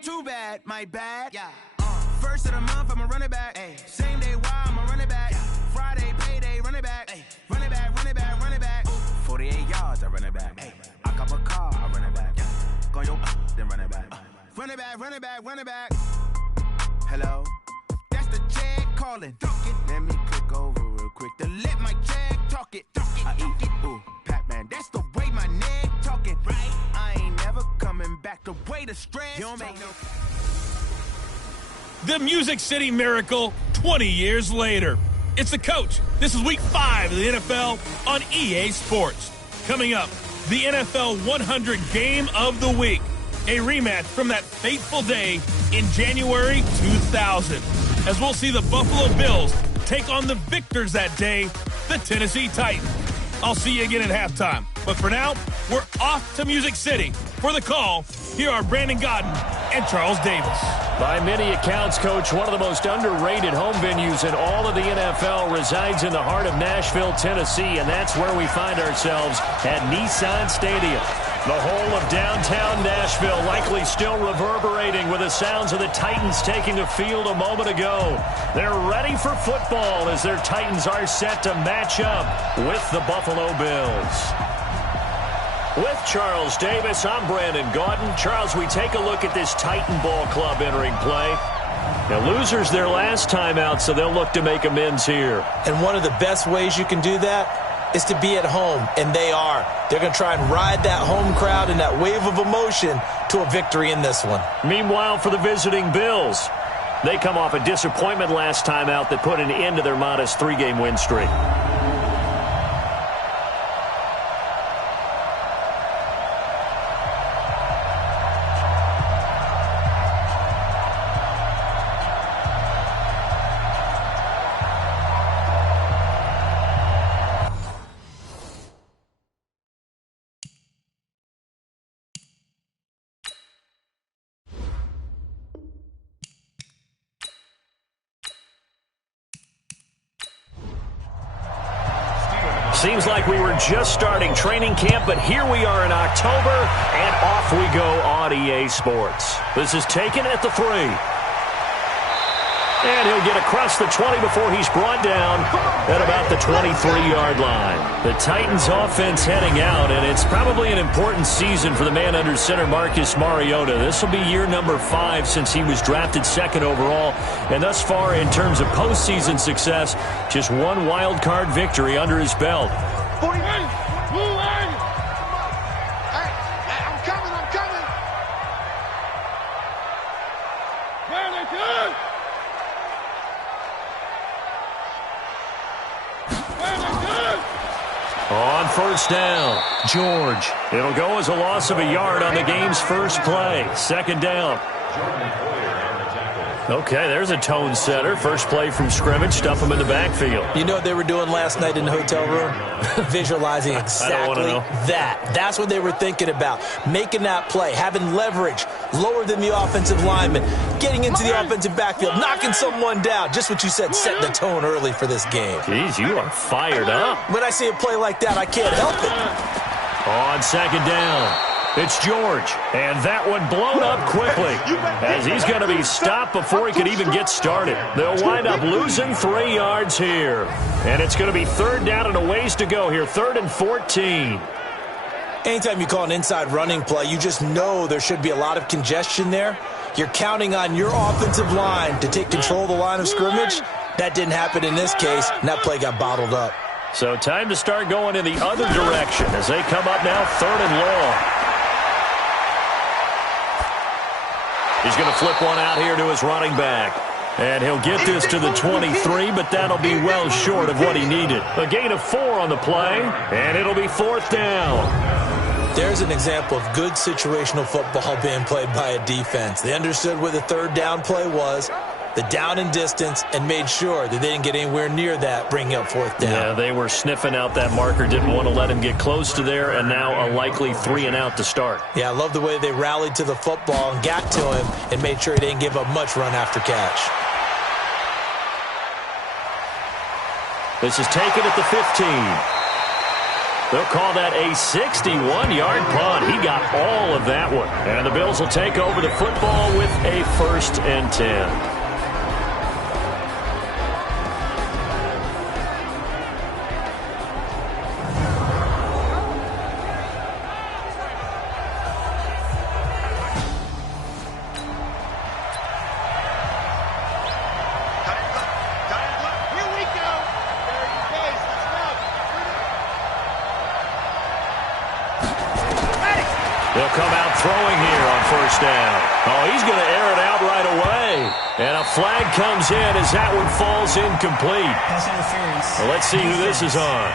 Too bad, my bad. Yeah. First of the month, I'm a running back. Ay. Same day, why I'm a running back. Yeah. Friday, payday, running back. Ay. Running back, running back, running back. Ooh. 48 yards, I run it back. Ay. I cop a car, I run it back. Yeah. Go yo, then run it back. Run it back, run it back, run it back. Hello? That's the Jag calling. Let me click over real quick to let my Jag talk it. I eat it, ooh, Pac-Man. That's the way my neck talking. Right? I ain't never coming back the way the stress. You don't make no. The Music City Miracle 20 years later. It's the coach. This is week 5 of the NFL on EA Sports. Coming up, the NFL 100 Game of the Week. A rematch from that fateful day in January 2000. As we'll see the Buffalo Bills take on the victors that day, the Tennessee Titans. I'll see you again at halftime. But for now, we're off to Music City. For the call, here are Brandon Gaudin and Charles Davis. By many accounts, Coach, one of the most underrated home venues in all of the NFL resides in the heart of Nashville, Tennessee, and that's where we find ourselves at Nissan Stadium. The whole of downtown Nashville likely still reverberating with the sounds of the Titans taking the field a moment ago. They're ready for football as their Titans are set to match up with the Buffalo Bills. With Charles Davis, I'm Brandon Gaudin. Charles, we take a look at this Titan Ball Club entering play. Now, losers their last time out, so they'll look to make amends here. And one of the best ways you can do that is to be at home, and they are. They're going to try and ride that home crowd and that wave of emotion to a victory in this one. Meanwhile, for the visiting Bills, they come off a disappointment last time out that put an end to their modest 3-game win streak. Seems like we were just starting training camp, but here we are in October, and off we go on EA Sports. This is taken at the 3. And he'll get across the 20 before he's brought down at about the 23-yard line. The Titans offense heading out, and it's probably an important season for the man under center, Marcus Mariota. This will be year number 5 since he was drafted 2nd overall. And thus far, in terms of postseason success, just one wild card victory under his belt. 40 minutes. Move on. Hey, I'm coming. Where they good? On first down, George. It'll go as a loss of a yard on the game's first play. 2nd down. Okay, there's a tone setter. First play from scrimmage. Stuff him in the backfield. You know what they were doing last night in the hotel room? Visualizing exactly that. That's what they were thinking about. Making that play, having leverage, lower than the offensive lineman, getting into the offensive backfield, knocking someone down. Just what you said, setting the tone early for this game. Jeez, you are fired up. When I see a play like that, I can't help it. On 2nd down, it's George. And that one blown up quickly as he's going to be stopped before he could even get started. They'll wind up losing 3 yards here. And it's going to be 3rd down and a ways to go here. 3rd and 14. Anytime you call an inside running play, you just know there should be a lot of congestion there. You're counting on your offensive line to take control of the line of scrimmage. That didn't happen in this case, and that play got bottled up. So time to start going in the other direction as they come up now 3rd and long. He's going to flip one out here to his running back. And he'll get this to the 23, but that'll be well short of what he needed. A gain of 4 on the play, and it'll be 4th down. There's an example of good situational football being played by a defense. They understood where the 3rd down play was, the down and distance, and made sure that they didn't get anywhere near that, bringing up 4th down. Yeah, they were sniffing out that marker, didn't want to let him get close to there, and now a likely 3 and out to start. Yeah, I love the way they rallied to the football and got to him and made sure he didn't give up much run after catch. This is taken at the 15. They'll call that a 61-yard punt. He got all of that one. And the Bills will take over the football with a 1st and 10. They'll come out throwing here on 1st down. Oh, he's going to air it out right away. And a flag comes in as that one falls incomplete. Pass interference. Well, let's see who this is on.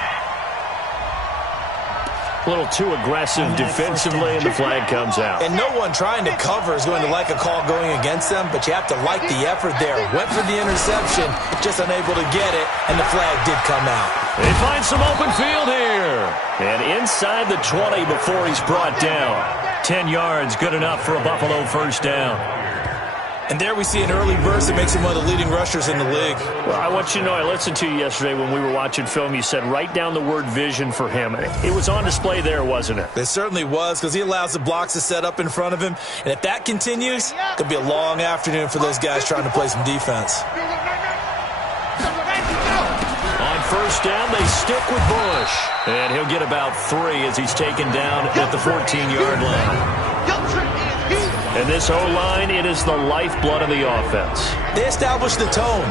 A little too aggressive defensively, and the flag comes out. And no one trying to cover is going to like a call going against them, but you have to like the effort there. Went for the interception, just unable to get it, and the flag did come out. They find some open field here. And inside the 20 before he's brought down. 10 yards, good enough for a Buffalo 1st down. And there we see an early burst that makes him one of the leading rushers in the league. Well, I want you to know, I listened to you yesterday when we were watching film. You said write down the word vision for him. It was on display there, wasn't it? It certainly was, because he allows the blocks to set up in front of him. And if that continues, it could be a long afternoon for those guys trying to play some defense. On 1st down, they stick with Bush. And he'll get about 3 as he's taken down at the 14-yard line. And this O-line, it is the lifeblood of the offense. They establish the tone.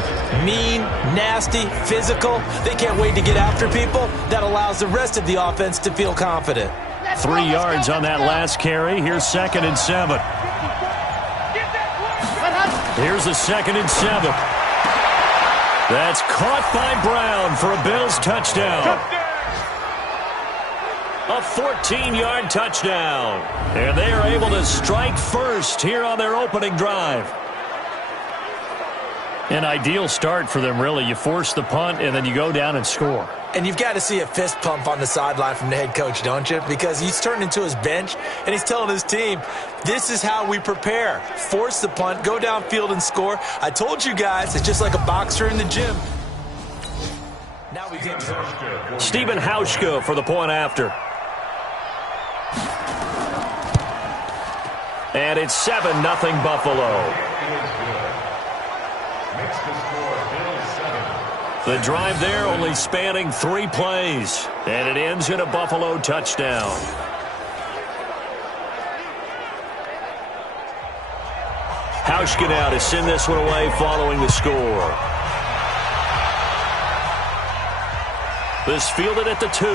Mean, nasty, physical. They can't wait to get after people. That allows the rest of the offense to feel confident. 3 yards on that last carry. Here's 2nd and 7. Here's the 2nd and 7. That's caught by Brown for a Bills touchdown. A 14-yard touchdown. And they are able to strike first here on their opening drive. An ideal start for them, really. You force the punt, and then you go down and score. And you've got to see a fist pump on the sideline from the head coach, don't you? Because he's turned into his bench, and he's telling his team, this is how we prepare. Force the punt, go downfield and score. I told you guys, it's just like a boxer in the gym. Now we get Stephen Hauschka for the point after. And it's 7-0 Buffalo. The drive there only spanning 3 plays. And it ends in a Buffalo touchdown. Hauschka now to send this one away following the score. This fielded at the 2.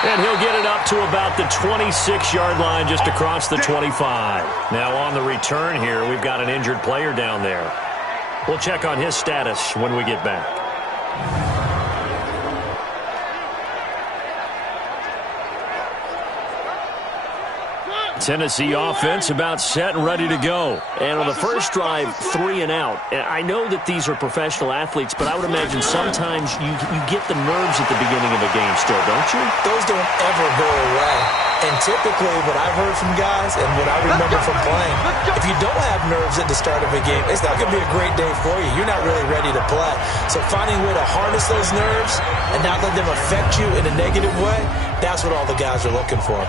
And he'll get it up to about the 26-yard line just across the 25. Now on the return here, we've got an injured player down there. We'll check on his status when we get back. Tennessee offense about set and ready to go. And on the first drive, 3 and out. And I know that these are professional athletes, but I would imagine sometimes you get the nerves at the beginning of a game still, don't you? Those don't ever go away. And typically what I've heard from guys and what I remember from playing, if you don't have nerves at the start of a game, it's not going to be a great day for you. You're not really ready to play. So finding a way to harness those nerves and not let them affect you in a negative way, that's what all the guys are looking for.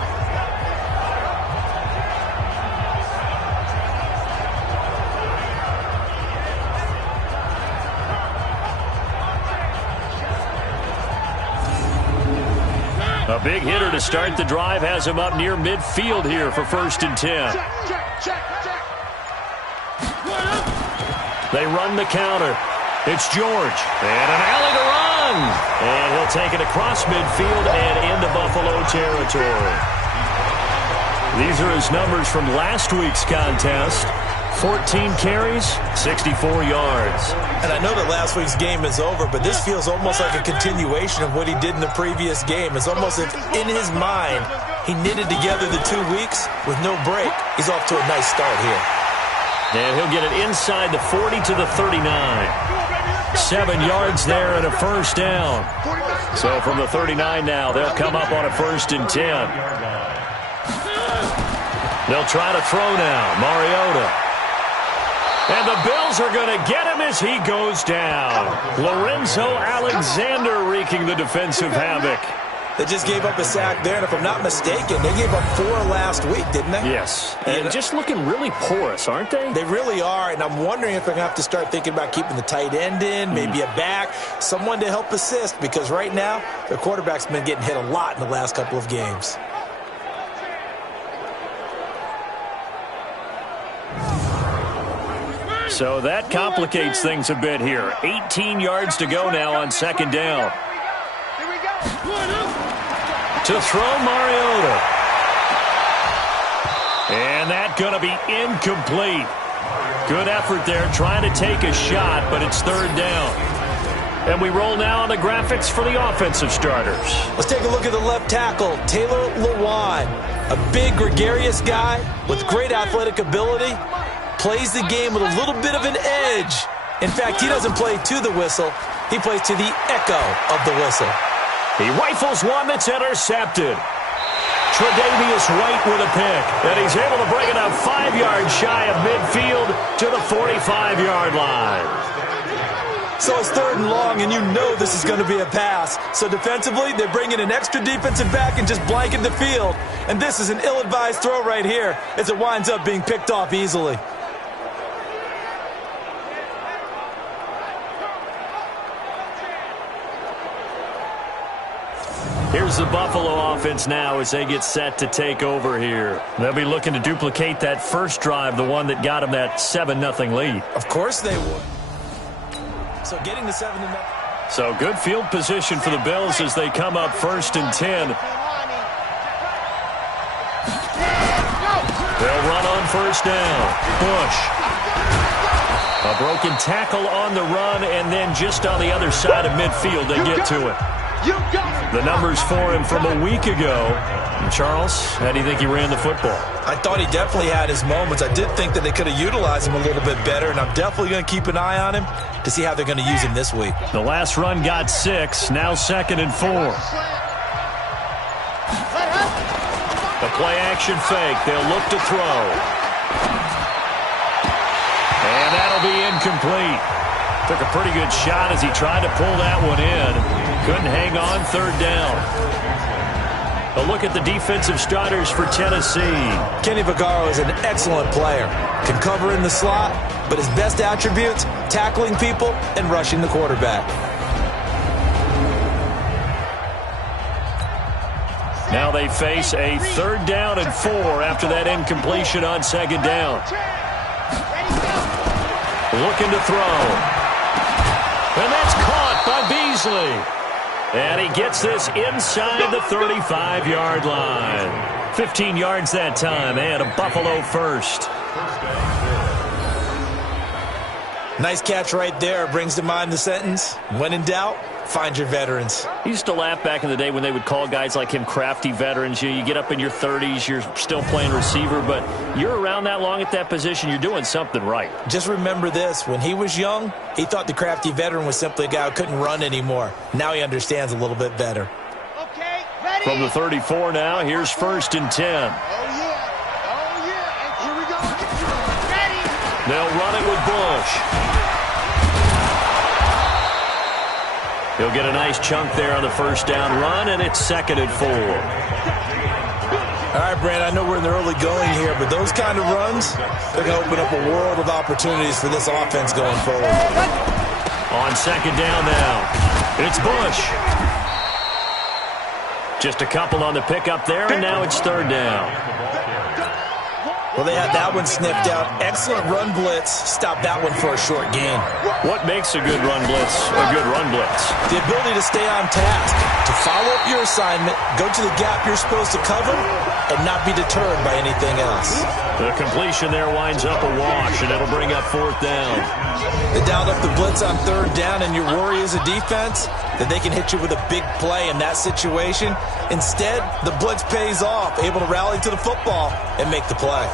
A big hitter to start the drive has him up near midfield here for 1st and 10. They run the counter. It's George. And an alley to run. And he'll take it across midfield and into Buffalo territory. These are his numbers from last week's contest. 14 carries, 64 yards. And I know that last week's game is over, but this feels almost like a continuation of what he did in the previous game. It's almost as if in his mind, he knitted together the 2 weeks with no break. He's off to a nice start here. And he'll get it inside the 40 to the 39. 7 yards there and a 1st down. So from the 39 now, they'll come up on a 1st and 10. They'll try to throw now. Mariota. And the Bills are going to get him as he goes down. Lorenzo Alexander wreaking the defensive havoc. They just gave up a sack there, and if I'm not mistaken, they gave up 4 last week, didn't they? Yes. And just looking really porous, aren't they? They really are, and I'm wondering if they're going to have to start thinking about keeping the tight end in, maybe a back, someone to help assist, because right now, their quarterback's been getting hit a lot in the last couple of games. So that complicates things a bit here. 18 yards to go now on second down. To throw Mariota. And that's going to be incomplete. Good effort there trying to take a shot, but it's third down. And we roll now on the graphics for the offensive starters. Let's take a look at the left tackle, Taylor Lewan. A big, gregarious guy with great athletic ability. Plays the game with a little bit of an edge. In fact, he doesn't play to the whistle. He plays to the echo of the whistle. He rifles one that's intercepted. Tre'Davious White with a pick. And he's able to bring it up 5 yards shy of midfield to the 45-yard line. So it's third and long, and you know this is going to be a pass. So defensively, they bring in an extra defensive back and just blanket the field. And this is an ill-advised throw right here as it winds up being picked off easily. Here's the Buffalo offense now as they get set to take over here. They'll be looking to duplicate that first drive, the one that got them that 7-0 lead. Of course they would. So getting the 7-0. So good field position for the Bills as they come up 1st and 10. They'll run on first down. Bush. A broken tackle on the run, and then just on the other side of midfield they get to it. The numbers for him from a week ago. And Charles, how do you think he ran the football? I thought he definitely had his moments. I did think that they could have utilized him a little bit better, and I'm definitely going to keep an eye on him to see how they're going to use him this week. The last run got 6, now 2nd and 4. The play-action fake. They'll look to throw. And that'll be incomplete. Took a pretty good shot as he tried to pull that one in. Couldn't hang on, third down. A look at the defensive starters for Tennessee. Kenny Vaccaro is an excellent player. Can cover in the slot, but his best attributes, tackling people and rushing the quarterback. Now they face a 3rd down and 4 after that incompletion on 2nd down. Looking to throw. And that's caught by Beasley. And he gets this inside the 35-yard line. 15 yards that time, and a Buffalo first. Nice catch right there. Brings to mind the sentence, when in doubt, find your veterans. He used to laugh back in the day when they would call guys like him crafty veterans. You get up in your 30s, you're still playing receiver, but you're around that long at that position, you're doing something right. Just remember this. When he was young, he thought the crafty veteran was simply a guy who couldn't run anymore. Now he understands a little bit better. Okay, ready? From the 34 now, here's 1st and 10. Oh, yeah. And here we go. Ready? They'll run it with Bush. He'll get a nice chunk there on the first down run, and it's 2nd and 4. All right, Brand, I know we're in the early going here, but those kind of runs, they're going to open up a world of opportunities for this offense going forward. On 2nd down now, it's Bush. Just a couple on the pickup there, and now it's 3rd down. Well, they had that one sniffed out. Excellent run blitz. Stop that one for a short gain. What makes a good run blitz a good run blitz? The ability to stay on task, to follow up your assignment, go to the gap you're supposed to cover, and not be deterred by anything else. The completion there winds up a wash, and it'll bring up 4th down. They dialed up the blitz on 3rd down, and your worry as a defense that they can hit you with a big play in that situation. Instead, the blitz pays off, able to rally to the football and make the play.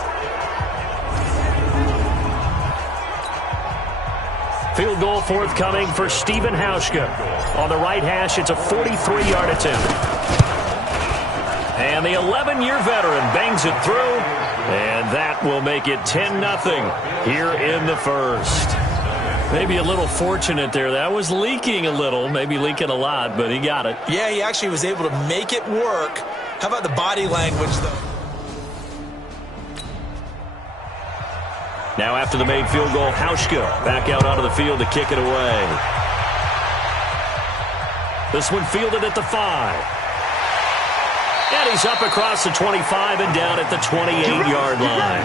Field goal forthcoming for Stephen Hauschka. On the right hash, it's a 43-yard attempt. And the 11-year veteran bangs it through, And that will make it 10-0 here in the first. Maybe a little fortunate there. That was leaking a little, maybe leaking a lot, but he got it. Yeah, he actually was able to make it work. How about the body language, though? Now after the made field goal, Hauschka back out onto the field to kick it away. This one fielded at the 5. And he's up across the 25 and down at the 28-yard line.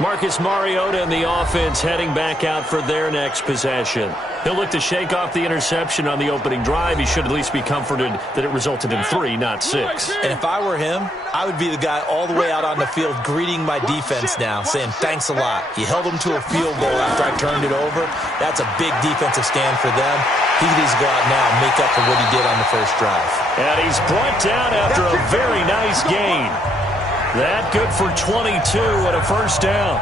Marcus Mariota and the offense heading back out for their next possession. He'll look to shake off the interception on the opening drive. He should at least be comforted that it resulted in 3, not 6. And if I were him, I would be the guy all the way out on the field greeting my defense now, saying thanks a lot. You held them to a field goal after I turned it over. That's a big defensive stand for them. He needs to go out now and make up for what he did on the first drive. And he's brought down after a very nice gain. That good for 22 and a first down.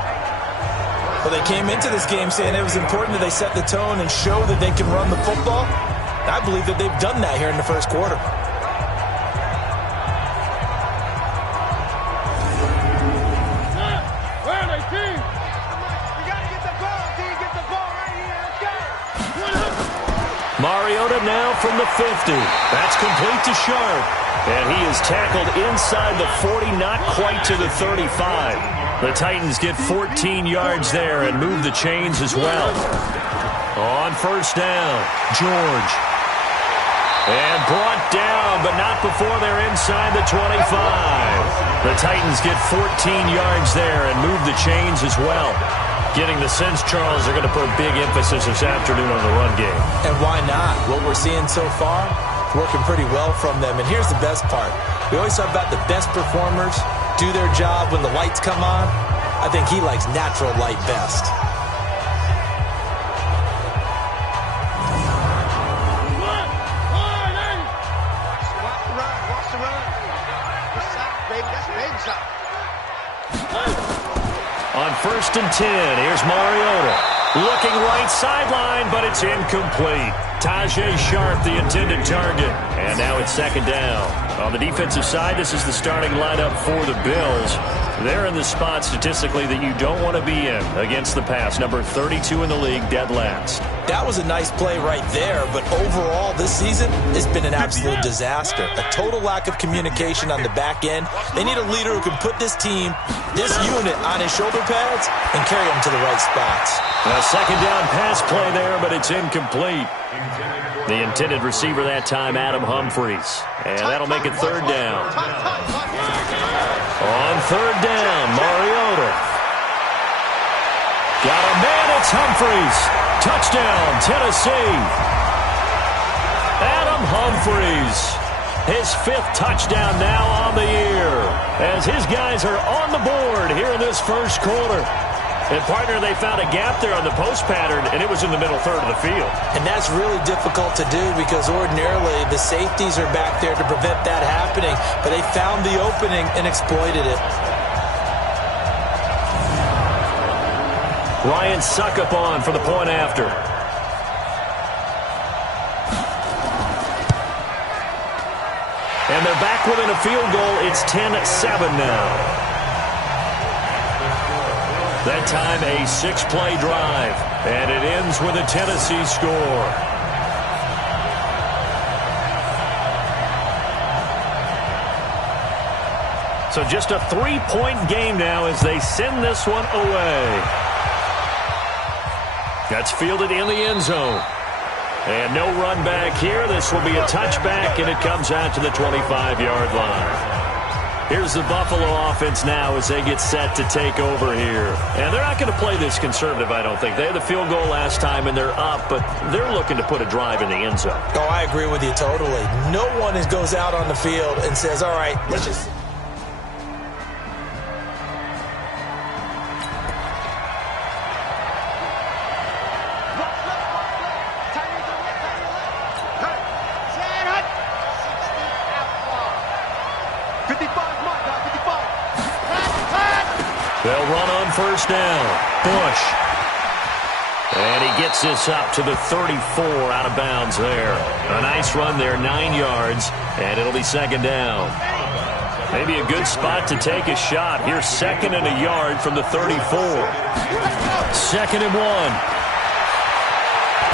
Well, they came into this game saying it was important that they set the tone and show that they can run the football. I believe that they've done that here in the first quarter. Where are they, team? You got to get the ball, D. Get the ball right here. Let's go. Mariota now from the 50. That's complete to Sharp. And he is tackled inside the 40, not quite to the 35. The Titans get 14 yards there and move the chains as well. On first down, George. And brought down, but not before they're inside the 25. The Titans get 14 yards there and move the chains as well. Getting the sense, Charles, they're going to put a big emphasis this afternoon on the run game. And why not? What we're seeing so far, working pretty well from them. And here's the best part. We always talk about the best performers do their job when the lights come on. I think he likes natural light best. On first and 10, here's Mariota. Looking right sideline, but it's incomplete. Tajae Sharp, the intended target. And now it's second down. On the defensive side, this is the starting lineup for the Bills. They're in the spot statistically that you don't want to be in against the pass. Number 32 in the league, dead last. That was a nice play right there, but overall this season, it's been an absolute disaster. A total lack of communication on the back end. They need a leader who can put this team, this unit, on his shoulder pads and carry them to the right spots. A second down pass play there, but it's incomplete. The intended receiver that time, Adam Humphries. And that'll make it third down. On third down, Mariota. Got a man, it's Humphries. Touchdown, Tennessee. Adam Humphries. His 5th touchdown now on the year. As his guys are on the board here in this first quarter. And, partner, they found a gap there on the post pattern, and it was in the middle third of the field. And that's really difficult to do because ordinarily the safeties are back there to prevent that happening. But they found the opening and exploited it. Ryan Succop on for the point after. And they're back within a field goal. It's 10-7 now. That time a 6-play drive, and it ends with a Tennessee score. So just a 3-point game now as they send this one away. That's fielded in the end zone. And no run back here. This will be a touchback, and it comes out to the 25-yard line. Here's the Buffalo offense now as they get set to take over here. And they're not going to play this conservative, I don't think. They had the field goal last time, and they're up, but they're looking to put a drive in the end zone. Oh, I agree with you totally. No one goes out on the field and says, all right, let's just... They'll run on first down. Bush. And And he gets this up to the 34 out of bounds there. A nice run there, 9 yards, and it'll be second down. Maybe a good spot to take a shot. Here's 2nd and a yard from the 34. 2nd and 1.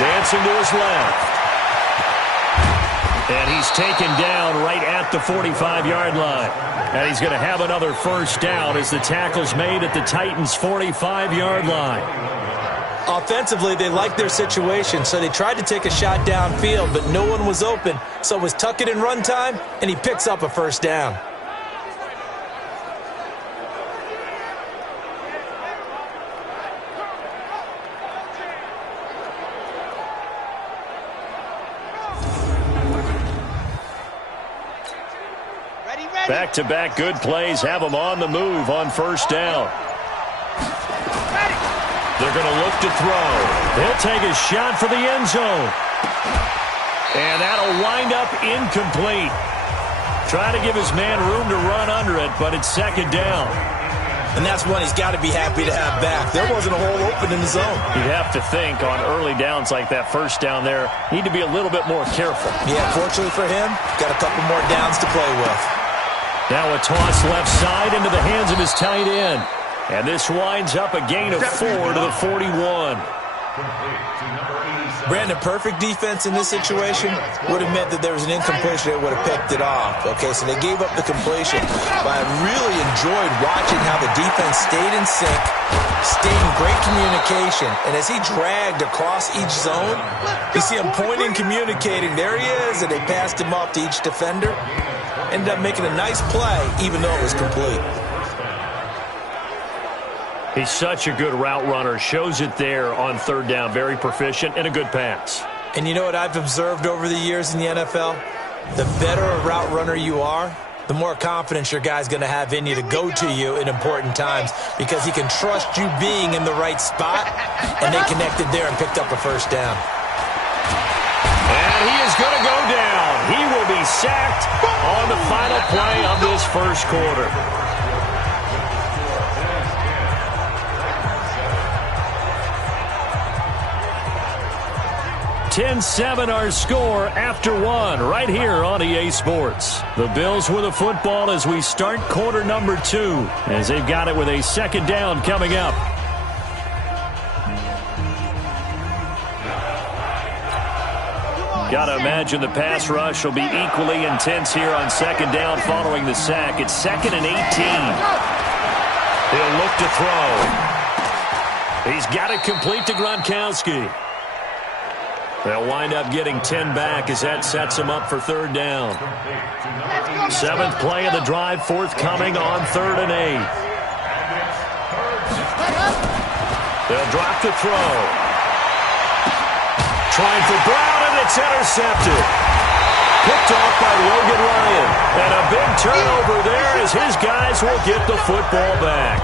Dancing to his left. And he's taken down right at the 45-yard line. And he's going to have another first down as the tackle's made at the Titans' 45-yard line. Offensively, they liked their situation, so they tried to take a shot downfield, but no one was open. So it was tuck it and run time, and he picks up a first down. Back-to-back good plays have them on the move on first down. They're going to look to throw. He'll take a shot for the end zone. And that'll wind up incomplete. Try to give his man room to run under it, but it's second down. And that's one he's got to be happy to have back. There wasn't a hole open in the zone. You'd have to think on early downs like that first down there, need to be a little bit more careful. Yeah, fortunately for him, got a couple more downs to play with. Now a toss left side into the hands of his tight end. And this winds up a gain of 4 to the 41. Brandon, perfect defense in this situation would have meant that there was an incompletion that would have picked it off. Okay, so they gave up the completion. But I really enjoyed watching how the defense stayed in sync, stayed in great communication. And as he dragged across each zone, you see him pointing, communicating. There he is, and they passed him off to each defender. Ended up making a nice play, even though it was complete. He's such a good route runner. Shows it there on third down. Very proficient and a good pass. And you know what I've observed over the years in the NFL? The better a route runner you are, the more confidence your guy's going to have in you to go to you in important times because he can trust you being in the right spot, and they connected there and picked up a first down. And he is going to go down. He will be sacked on the final play of this first quarter. 10-7 our score after one right here on EA Sports. The Bills with the football as we start quarter number 2 as they've got it with a second down coming up. Got to imagine the pass rush will be equally intense here on second down following the sack. It's 2nd and 18. He'll look to throw. He's got it complete to Gronkowski. They'll wind up getting 10 back as that sets him up for third down. 7th play of the drive, forthcoming on 3rd and 8. They'll drop to throw. Trying for Brown, and it's intercepted. Picked off by Logan Ryan. And a big turnover there as his guys will get the football back.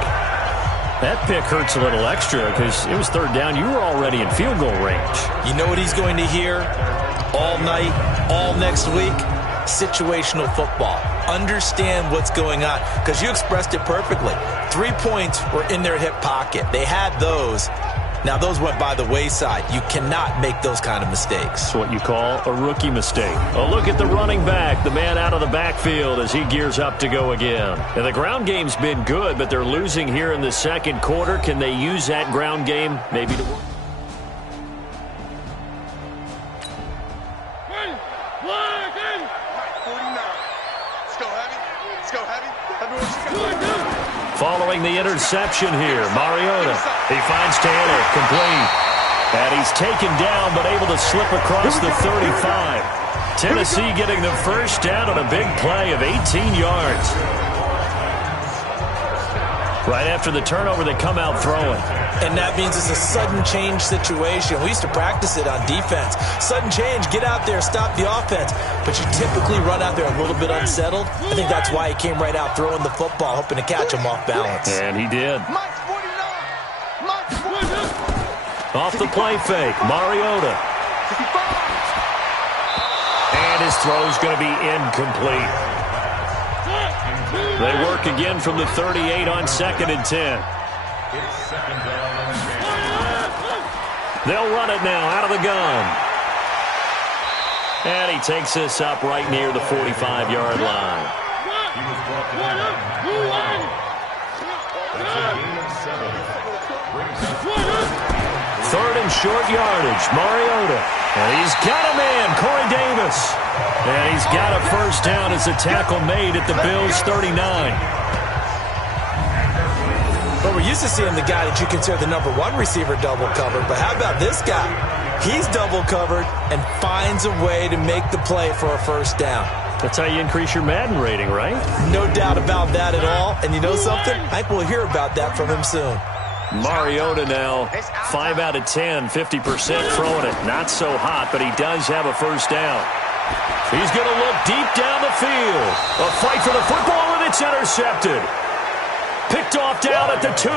That pick hurts a little extra because it was third down. You were already in field goal range. You know what he's going to hear all night, all next week? Situational football. Understand what's going on because you expressed it perfectly. 3 points were in their hip pocket. They had those. Now, those went by the wayside. You cannot make those kind of mistakes. It's what you call a rookie mistake. A look at the running back, the man out of the backfield as he gears up to go again. And the ground game's been good, but they're losing here in the second quarter. Can they use that ground game maybe to work? Following the interception here, Mariota. He finds Taylor, complete. And he's taken down, but able to slip across the 35. Tennessee getting the first down on a big play of 18 yards. Right after the turnover, they come out throwing. And that means it's a sudden change situation. We used to practice it on defense. Sudden change, get out there, stop the offense. But you typically run out there a little bit unsettled. I think that's why he came right out throwing the football, hoping to catch him off balance. And he did. Off the play fake, Mariota. And his throw's going to be incomplete. They work again from the 38 on 2nd and 10. They'll run it now out of the gun. And he takes this up right near the 45-yard line. Third and short yardage, Mariota. And he's got a man, Corey Davis. And he's got a first down as a tackle made at the Bills' 39. Well, we're used to seeing the guy that you consider the number one receiver double covered, but how about this guy? He's double covered and finds a way to make the play for a first down. That's how you increase your Madden rating, right? No doubt about that at all. And you know something? I think we'll hear about that from him soon. Mariota now, 5 out of 10, 50% throwing it. Not so hot, but he does have a first down. He's going to look deep down the field. A fight for the football, and it's intercepted. Picked off down at the 2.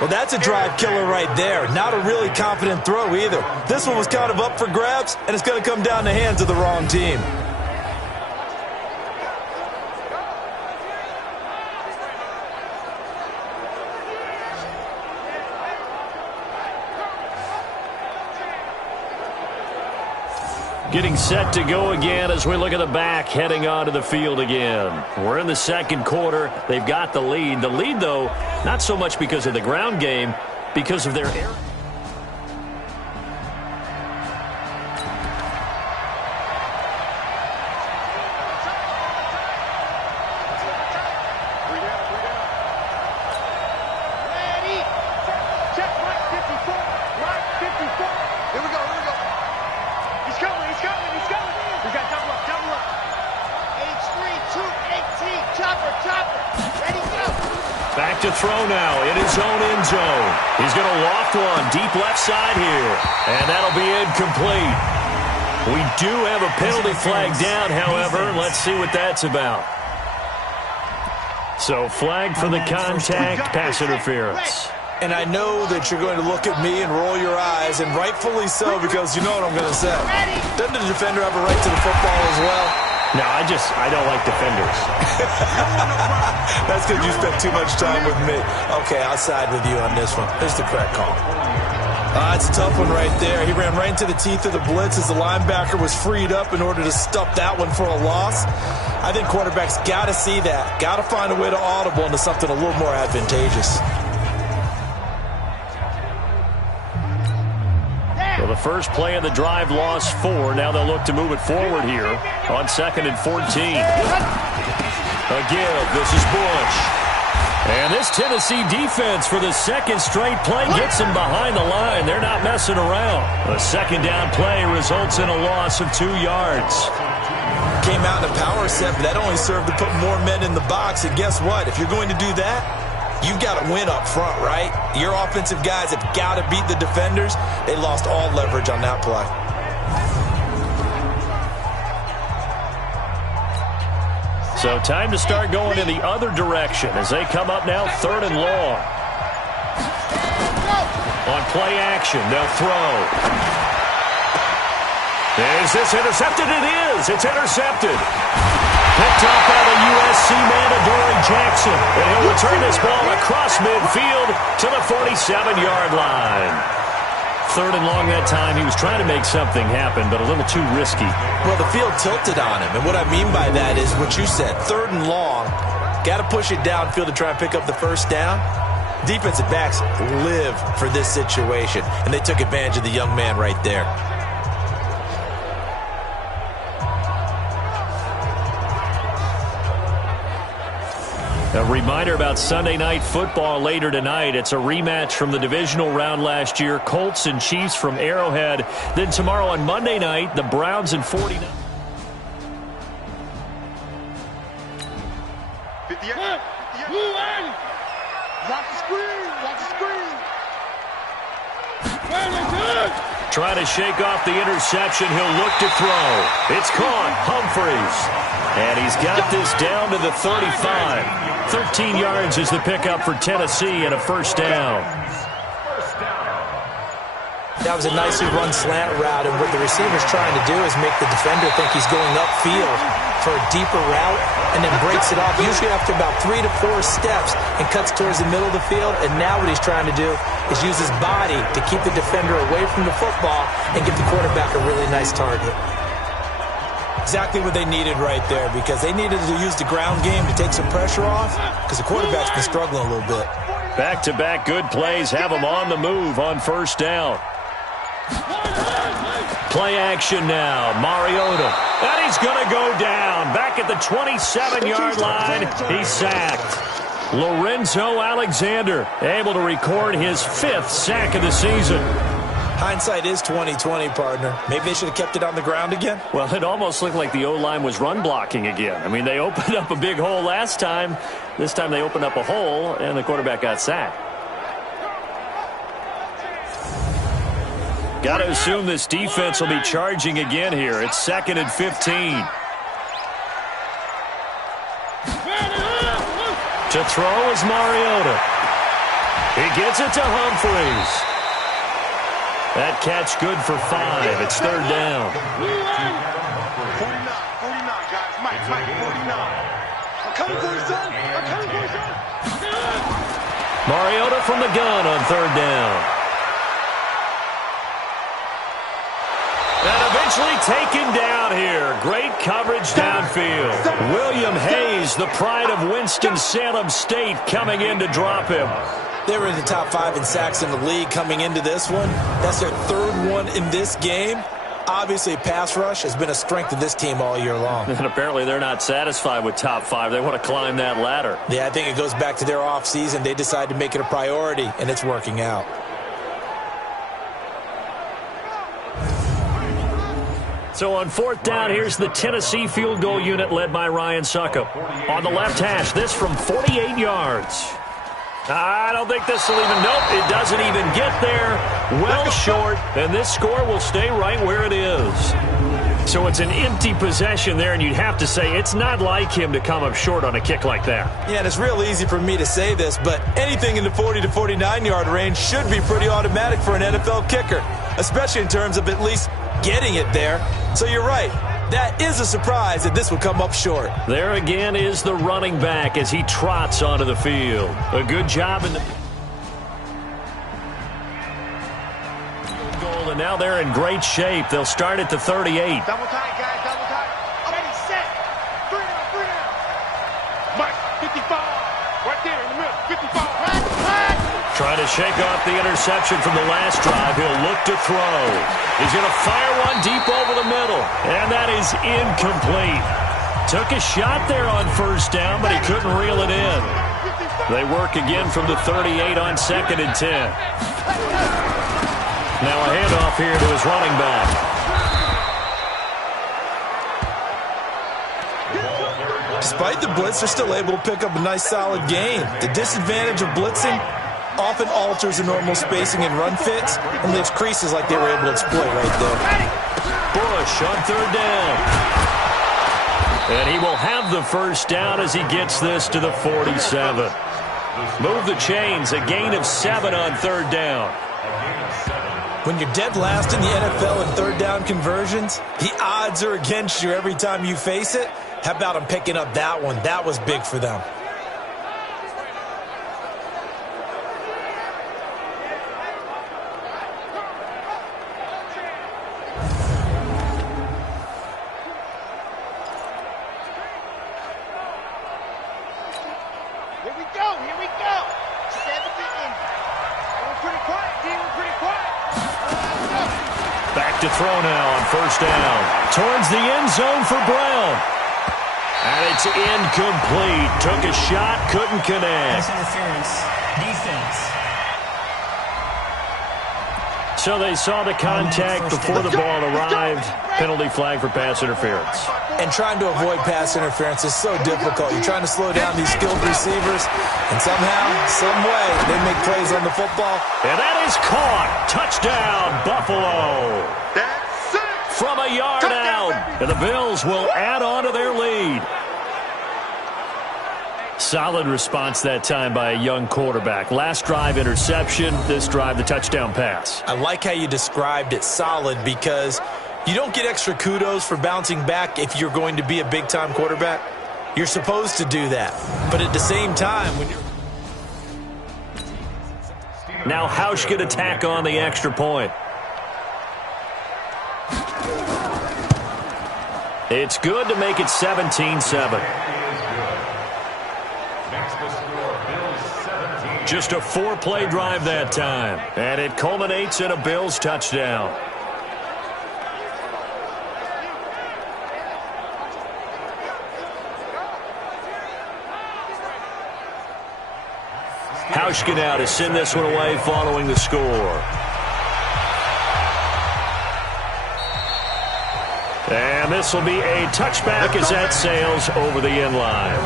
Well, that's a drive killer right there. Not a really confident throw either. This one was kind of up for grabs, and it's going to come down the hands of the wrong team. Getting set to go again as we look at the back heading onto the field again. We're in the second quarter. They've got the lead. The lead, though, not so much because of the ground game, because of their air. Back to throw now in his own end zone. He's going to loft one deep left side here, and that'll be incomplete. We do have a penalty flag down, however. Let's see what that's about. So flag for the contact, pass interference. And I know that you're going to look at me and roll your eyes, and rightfully so, because you know what I'm going to say. Doesn't the defender have a right to the football as well? No, I don't like defenders. That's because you spent too much time with me. Okay, I'll side with you on this one. Here's the correct call. It's a tough one right there. He ran right into the teeth of the blitz as the linebacker was freed up in order to stuff that one for a loss. I think quarterbacks got to see that. Got to find a way to audible into something a little more advantageous. Well, the first play of the drive lost 4. Now they'll look to move it forward here on 2nd and 14. A give. This is Bush. And this Tennessee defense for the second straight play gets them behind the line. They're not messing around. A second down play results in a loss of 2 yards. Came out in a power set, but that only served to put more men in the box. And guess what? If you're going to do that, you've got to win up front, right? Your offensive guys have got to beat the defenders. They lost all leverage on that play. So time to start going in the other direction as they come up now 3rd and long. On play action, they'll throw. Is this intercepted? It is. It's intercepted. Picked up by the USC man, Adoree Jackson. And he'll return this ball across midfield to the 47-yard line. 3rd and long that time. He was trying to make something happen, but a little too risky. Well, the field tilted on him. And what I mean by that is what you said. 3rd and long. Got to push it downfield to try and pick up the first down. Defensive backs live for this situation. And they took advantage of the young man right there. A reminder about Sunday Night Football later tonight. It's a rematch from the divisional round last year. Colts and Chiefs from Arrowhead. Then tomorrow on Monday night, the Browns and 49. 58. Watch the screen. Watch the screen. Trying to shake off the interception. He'll look to throw. It's caught. Humphreys. And he's got this down to the 35. 13 yards is the pickup for Tennessee and a first down. That was a nicely run slant route, and what the receiver's trying to do is make the defender think he's going upfield. for a deeper route and then breaks it off, usually after about 3 to 4 steps, and cuts towards the middle of the field. And now what he's trying to do is use his body to keep the defender away from the football and give the quarterback a really nice target. Exactly what they needed right there, because they needed to use the ground game to take some pressure off, because the quarterback's been struggling a little bit. Back-to-back good plays have them on the move on first down. Play action now. Mariota. And he's going to go down. Back at the 27-yard line. He's sacked. Lorenzo Alexander able to record his 5th sack of the season. Hindsight is 20/20, partner. Maybe they should have kept it on the ground again. Well, it almost looked like the O-line was run blocking again. I mean, they opened up a big hole last time. This time they opened up a hole, and the quarterback got sacked. Got to assume this defense will be charging again here. It's 2nd and 15. To throw is Mariota. He gets it to Humphries. That catch good for 5. It's 3rd down. 49, guys. Mike, 49. I'm coming for you, son. I'm coming for you, son. Mariota from the gun on 3rd down. And eventually taken down here. Great coverage downfield. William Hayes, the pride of Winston-Salem State, coming in to drop him. They were in the top 5 in sacks in the league coming into this one. That's their 3rd one in this game. Obviously, pass rush has been a strength of this team all year long. And apparently they're not satisfied with top 5. They want to climb that ladder. Yeah, I think it goes back to their offseason. They decided to make it a priority, and it's working out. So on 4th down, here's the Tennessee field goal unit led by Ryan Succop. On the left hash, this from 48 yards. I don't think this will even, nope, it doesn't even get there. Well short, and this score will stay right where it is. So it's an empty possession there, and you'd have to say it's not like him to come up short on a kick like that. Yeah, and it's real easy for me to say this, but anything in the 40 to 49-yard range should be pretty automatic for an NFL kicker, especially in terms of at least getting it there. So you're right. That is a surprise that this would come up short. There again is the running back as he trots onto the field. A good job in the goal, and now they're in great shape. They'll start at the 38. Double tight, guys. Double tight. Ready, set. 3 down. Mike, 55. Right there in the middle. 55. Trying to shake off the interception from the last drive. He'll look to throw. He's going to fire one deep over the middle. And that is incomplete. Took a shot there on 1st down, but he couldn't reel it in. They work again from the 38 on 2nd and 10. Now a handoff here to his running back. Despite the blitz, they're still able to pick up a nice solid gain. The disadvantage of blitzing often alters the normal spacing and run fits and leaves creases like they were able to exploit right there. Bush on 3rd down. And he will have the 1st down as he gets this to the 47. Move the chains, a gain of 7 on 3rd down. When you're dead last in the NFL in 3rd down conversions, the odds are against you every time you face it. How about them picking up that one? That was big for them. Here we go. 7th and we're pretty quiet, D. We're pretty quiet. Back to throw now on 1st down. Towards the end zone for Brown. And it's incomplete. Took a shot, couldn't connect. Pass interference. Defense. So they saw the contact before the ball arrived. Penalty flag for pass interference. And trying to avoid pass interference is so difficult. You're trying to slow down these skilled receivers, and somehow, some way, they make plays on the football. And that is caught. Touchdown, Buffalo. That's it. From a yard out. And the Bills will add on to their lead. Solid response that time by a young quarterback. Last drive, interception. This drive, the touchdown pass. I like how you described it, solid, because You don't get extra kudos for bouncing back if you're going to be a big-time quarterback. You're supposed to do that. But at the same time, when you're... Now Hausch could attack on the extra point. It's good to make it 17-7. Just a 4-play drive that time. And it culminates in a Bills touchdown. Hauschka now to send this one away following the score. And this will be a touchback as that sails over the end line.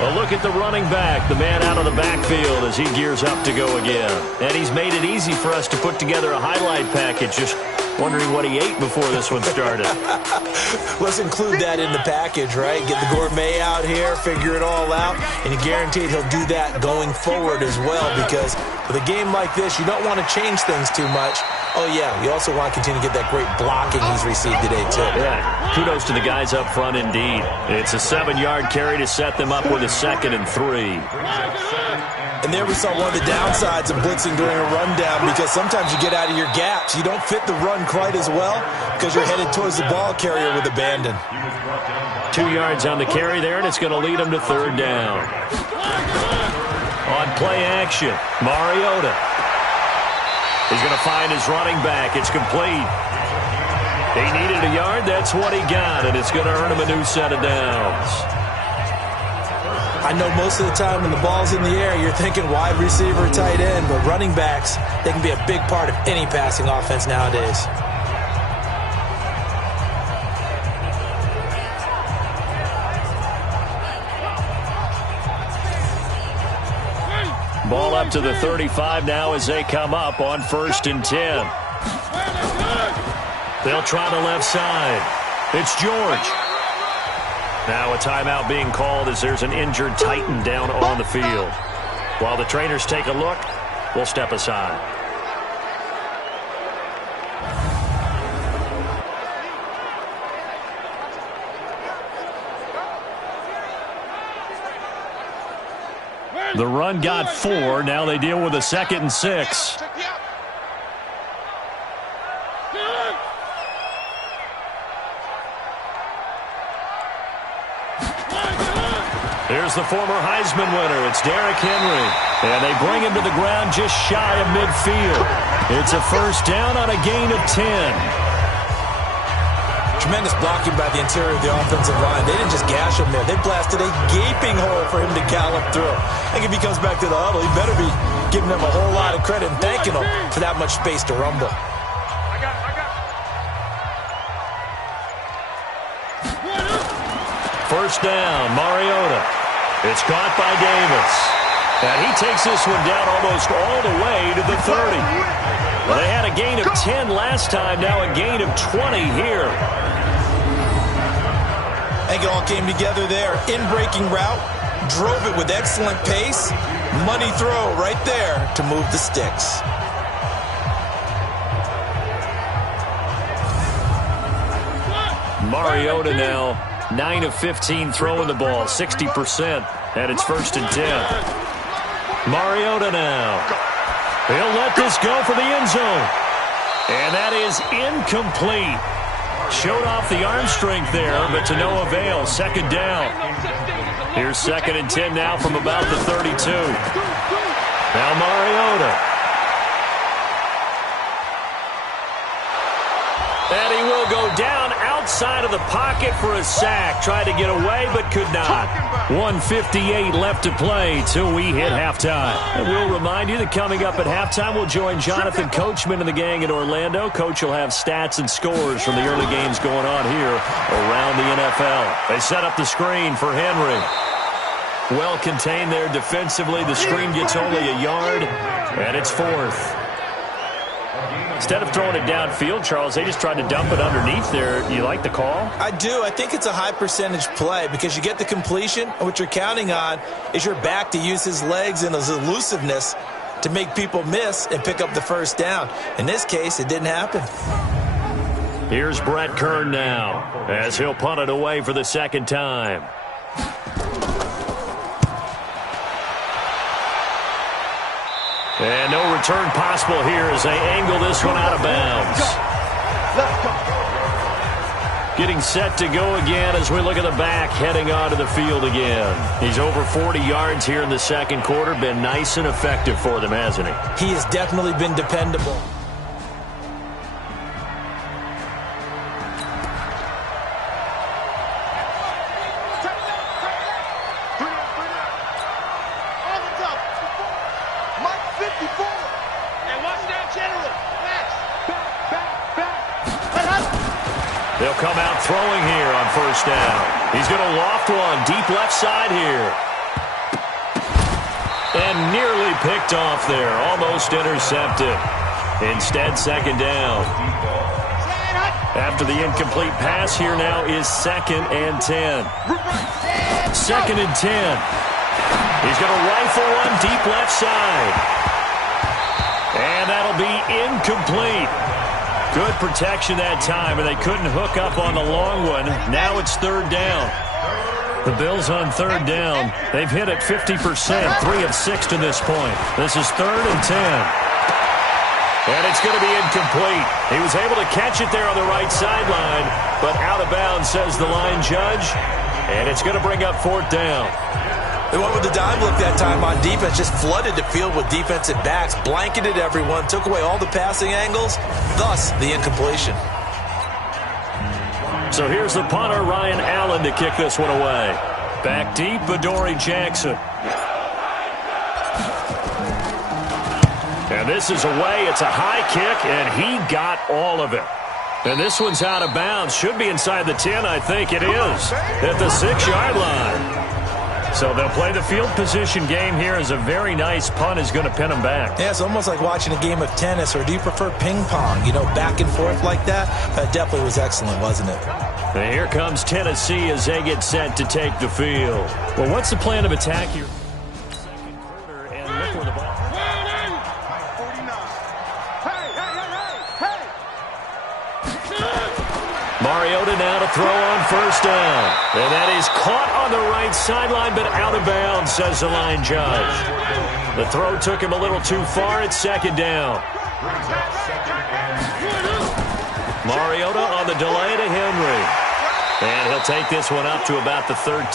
A look at the running back, the man out of the backfield as he gears up to go again. And he's made it easy for us to put together a highlight package. Just wondering what he ate before this one started. Let's include that in the package, right? Get the gourmet out here, figure it all out, and you're guaranteed he'll do that going forward as well, because with a game like this, you don't want to change things too much. Oh, yeah, you also want to continue to get that great blocking he's received today, too. Yeah, kudos to the guys up front indeed. It's a 7-yard carry to set them up with a 2nd and 3. And there we saw one of the downsides of blitzing during a rundown, because sometimes you get out of your gaps. You don't fit the run quite as well because you're headed towards the ball carrier with abandon. 2 yards on the carry there, and it's going to lead them to 3rd down. On play action, Mariota. He's going to find his running back. It's complete. He needed a yard. That's what he got, and it's going to earn him a new set of downs. I know most of the time when the ball's in the air, you're thinking wide receiver, tight end, but running backs, they can be a big part of any passing offense nowadays. Ball up to the 35 now as they come up on 1st and 10. They'll try the left side. It's George. Now a timeout being called as there's an injured Titan down on the field. While the trainers take a look, we'll step aside. The run got 4. Now they deal with a 2nd and 6. Here's the former Heisman winner. It's Derrick Henry. And they bring him to the ground just shy of midfield. It's a 1st down on a gain of 10. Tremendous blocking by the interior of the offensive line. They didn't just gash him there. They blasted a gaping hole for him to gallop through. I think if he comes back to the huddle, he better be giving them a whole lot of credit and thanking them for that much space to rumble. First down, Mariota. It's caught by Davis. And he takes this one down almost all the way to the 30. Well, they had a gain of 10 last time, now a gain of 20 here. I think it all came together there. In-breaking route, drove it with excellent pace. Money throw right there to move the sticks. Mariota now 9 of 15 throwing the ball, 60%, and it's 1st and 10. Mariota now. He'll let this go for the end zone. And that is incomplete. Showed off the arm strength there, but to no avail. 2nd down. Here's 2nd and 10 now from about the 32. Now Mariota. And he will go down outside of the pocket for a sack. Tried to get away, but could not. 1:58 left to play till we hit halftime. And we'll remind you that coming up at halftime, we'll join Jonathan Coachman and the gang in Orlando. Coach will have stats and scores from the early games going on here around the NFL. They set up the screen for Henry. Well contained there defensively. The screen gets only a yard, and it's 4th. Instead of throwing it downfield, Charles, they just tried to dump it underneath there. You like the call? I do. I think it's a high percentage play because you get the completion, and what you're counting on is your back to use his legs and his elusiveness to make people miss and pick up the 1st down. In this case, it didn't happen. Here's Brett Kern now as he'll punt it away for the second time. And no return possible here as they angle this one out of bounds. Getting set to go again as we look at the back, heading onto the field again. He's over 40 yards here in the second quarter. Been nice and effective for them, hasn't he? He has definitely been dependable. They'll come out throwing here on first down. He's going to loft one deep left side here. And nearly picked off there. Almost intercepted. Instead, second down. After the incomplete pass, here now is 2nd and 10. 2nd and 10. He's going to rifle one deep left side. And that'll be incomplete. Good protection that time, and they couldn't hook up on the long one. Now it's 3rd down. The Bills on 3rd down. They've hit it 50%, 3 of 6 to this point. This is 3rd and 10. And it's going to be incomplete. He was able to catch it there on the right sideline, but out of bounds, says the line judge. And it's going to bring up 4th down. They went with the dime look that time on defense, just flooded the field with defensive backs, blanketed everyone, took away all the passing angles, thus the incompletion. So here's the punter, Ryan Allen, to kick this one away. Back deep, Adoree Jackson. And this is away. It's a high kick, and he got all of it. And this one's out of bounds. Should be inside the 10, I think it is, at the 6-yard line. So they'll play the field position game here as a very nice punt is going to pin them back. Yeah, it's almost like watching a game of tennis, or do you prefer ping pong? You know, back and forth like that? That definitely was excellent, wasn't it? And here comes Tennessee as they get set to take the field. Well, what's the plan of attack here? Second quarter, and look where the ball. Mariota now to throw on first down. And that is caught on the right sideline, but out of bounds, says the line judge. The throw took him a little too far. It's 2nd down. Mariota on the delay to Henry. And he'll take this one up to about the 13.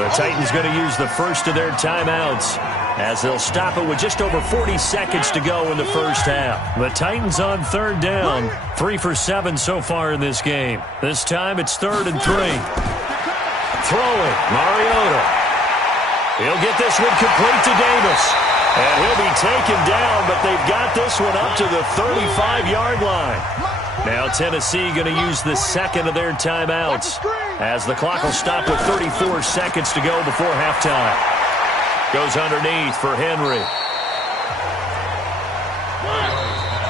The Titans going to use the first of their timeouts as they'll stop it with just over 40 seconds to go in the first half. The Titans on 3rd down, 3 for 7 so far in this game. This time it's 3rd and 3. Throwing, Mariota. He'll get this one complete to Davis. And he'll be taken down, but they've got this one up to the 35-yard line. Now Tennessee going to use the second of their timeouts as the clock will stop with 34 seconds to go before halftime. Goes underneath for Henry.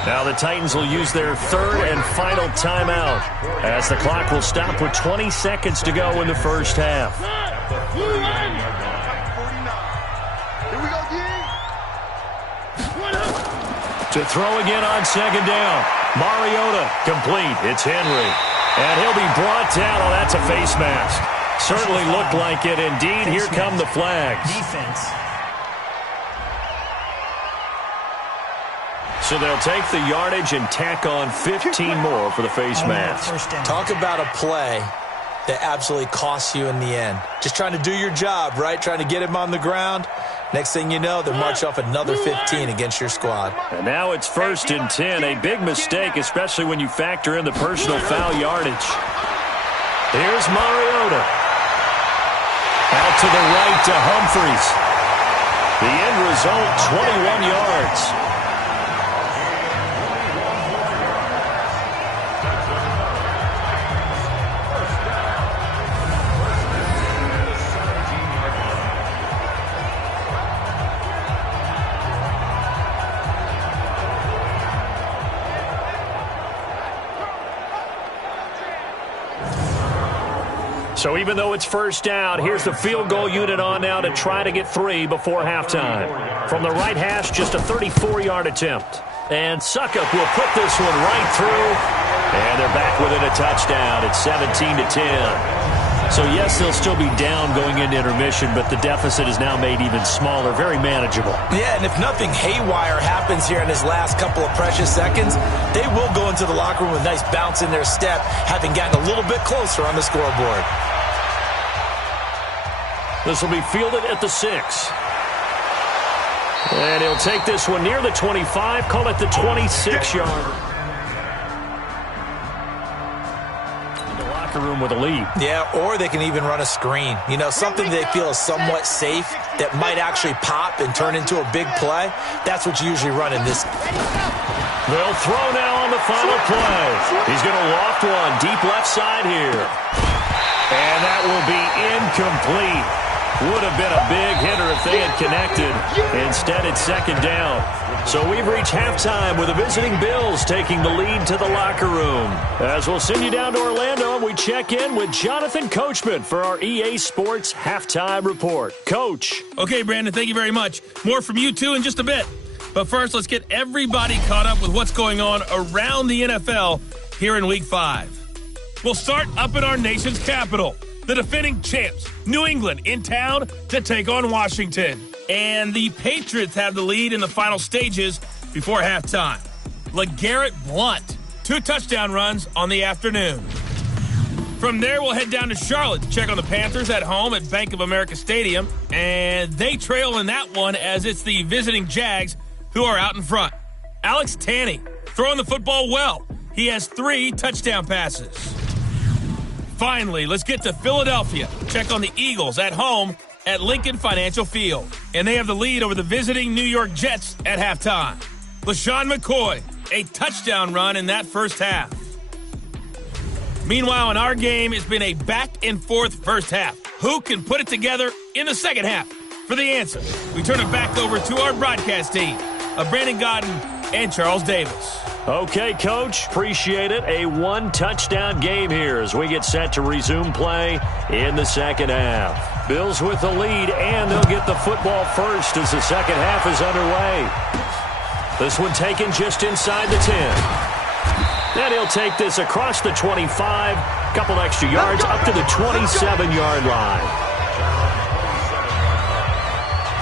Now the Titans will use their 3rd and final timeout as the clock will stop with 20 seconds to go in the first half. To throw again on 2nd down. Mariota complete. It's Henry. And he'll be brought down. Oh, that's a face mask. Certainly looked like it. Indeed, here come the flags. Defense. So they'll take the yardage and tack on 15 more for the face mask. Talk about a play that absolutely costs you in the end. Just trying to do your job, right? Trying to get him on the ground. Next thing you know, they'll march off another 15 against your squad. And now it's 1st and 10. A big mistake, especially when you factor in the personal foul yardage. Here's Mariota. Out to the right to Humphries. The end result, 21 yards. So even though it's first down, here's the field goal unit on now to try to get 3 before halftime. From the right hash, just a 34-yard attempt. And Succop will put this one right through. And they're back within a touchdown. It's 17-10. So, yes, they'll still be down going into intermission, but the deficit is now made even smaller, very manageable. Yeah, and if nothing haywire happens here in his last couple of precious seconds, they will go into the locker room with a nice bounce in their step, having gotten a little bit closer on the scoreboard. This will be fielded at the 6. And he'll take this one near the 25, call it the 26-yarder. Room with a lead. Yeah, or they can even run a screen. You know, something they feel is somewhat safe that might actually pop and turn into a big play. That's what you usually run in this. They'll throw now on the final play. He's going to loft one deep left side here. And that will be incomplete. Would have been a big hitter if they had connected. Instead, it's second down. So we've reached halftime with the visiting Bills taking the lead to the locker room. As we'll send you down to Orlando, we check in with Jonathan Coachman for our EA Sports Halftime Report. Coach. Okay, Brandon, thank you very much. More from you, too, in just a bit. But first, let's get everybody caught up with what's going on around the NFL here in Week 5. We'll start up in our nation's capital. The defending champs, New England, in town to take on Washington. And the Patriots have the lead in the final stages before halftime. LeGarrette Blount, 2 touchdown runs on the afternoon. From there, we'll head down to Charlotte to check on the Panthers at home at Bank of America Stadium. And they trail in that one as it's the visiting Jags who are out in front. Alex Tanney throwing the football well. He has 3 touchdown passes. Finally, let's get to Philadelphia. Check on the Eagles at home at Lincoln Financial Field. And they have the lead over the visiting New York Jets at halftime. LaShawn McCoy, a touchdown run in that first half. Meanwhile, in our game, it's been a back-and-forth first half. Who can put it together in the second half? For the answer, we turn it back over to our broadcast team of Brandon Godden and Charles Davis. Okay, Coach, appreciate it. A 1-touchdown game here as we get set to resume play in the second half. Bills with the lead, and they'll get the football first as the second half is underway. This one taken just inside the 10. Then he'll take this across the 25, couple extra yards up to the 27-yard line.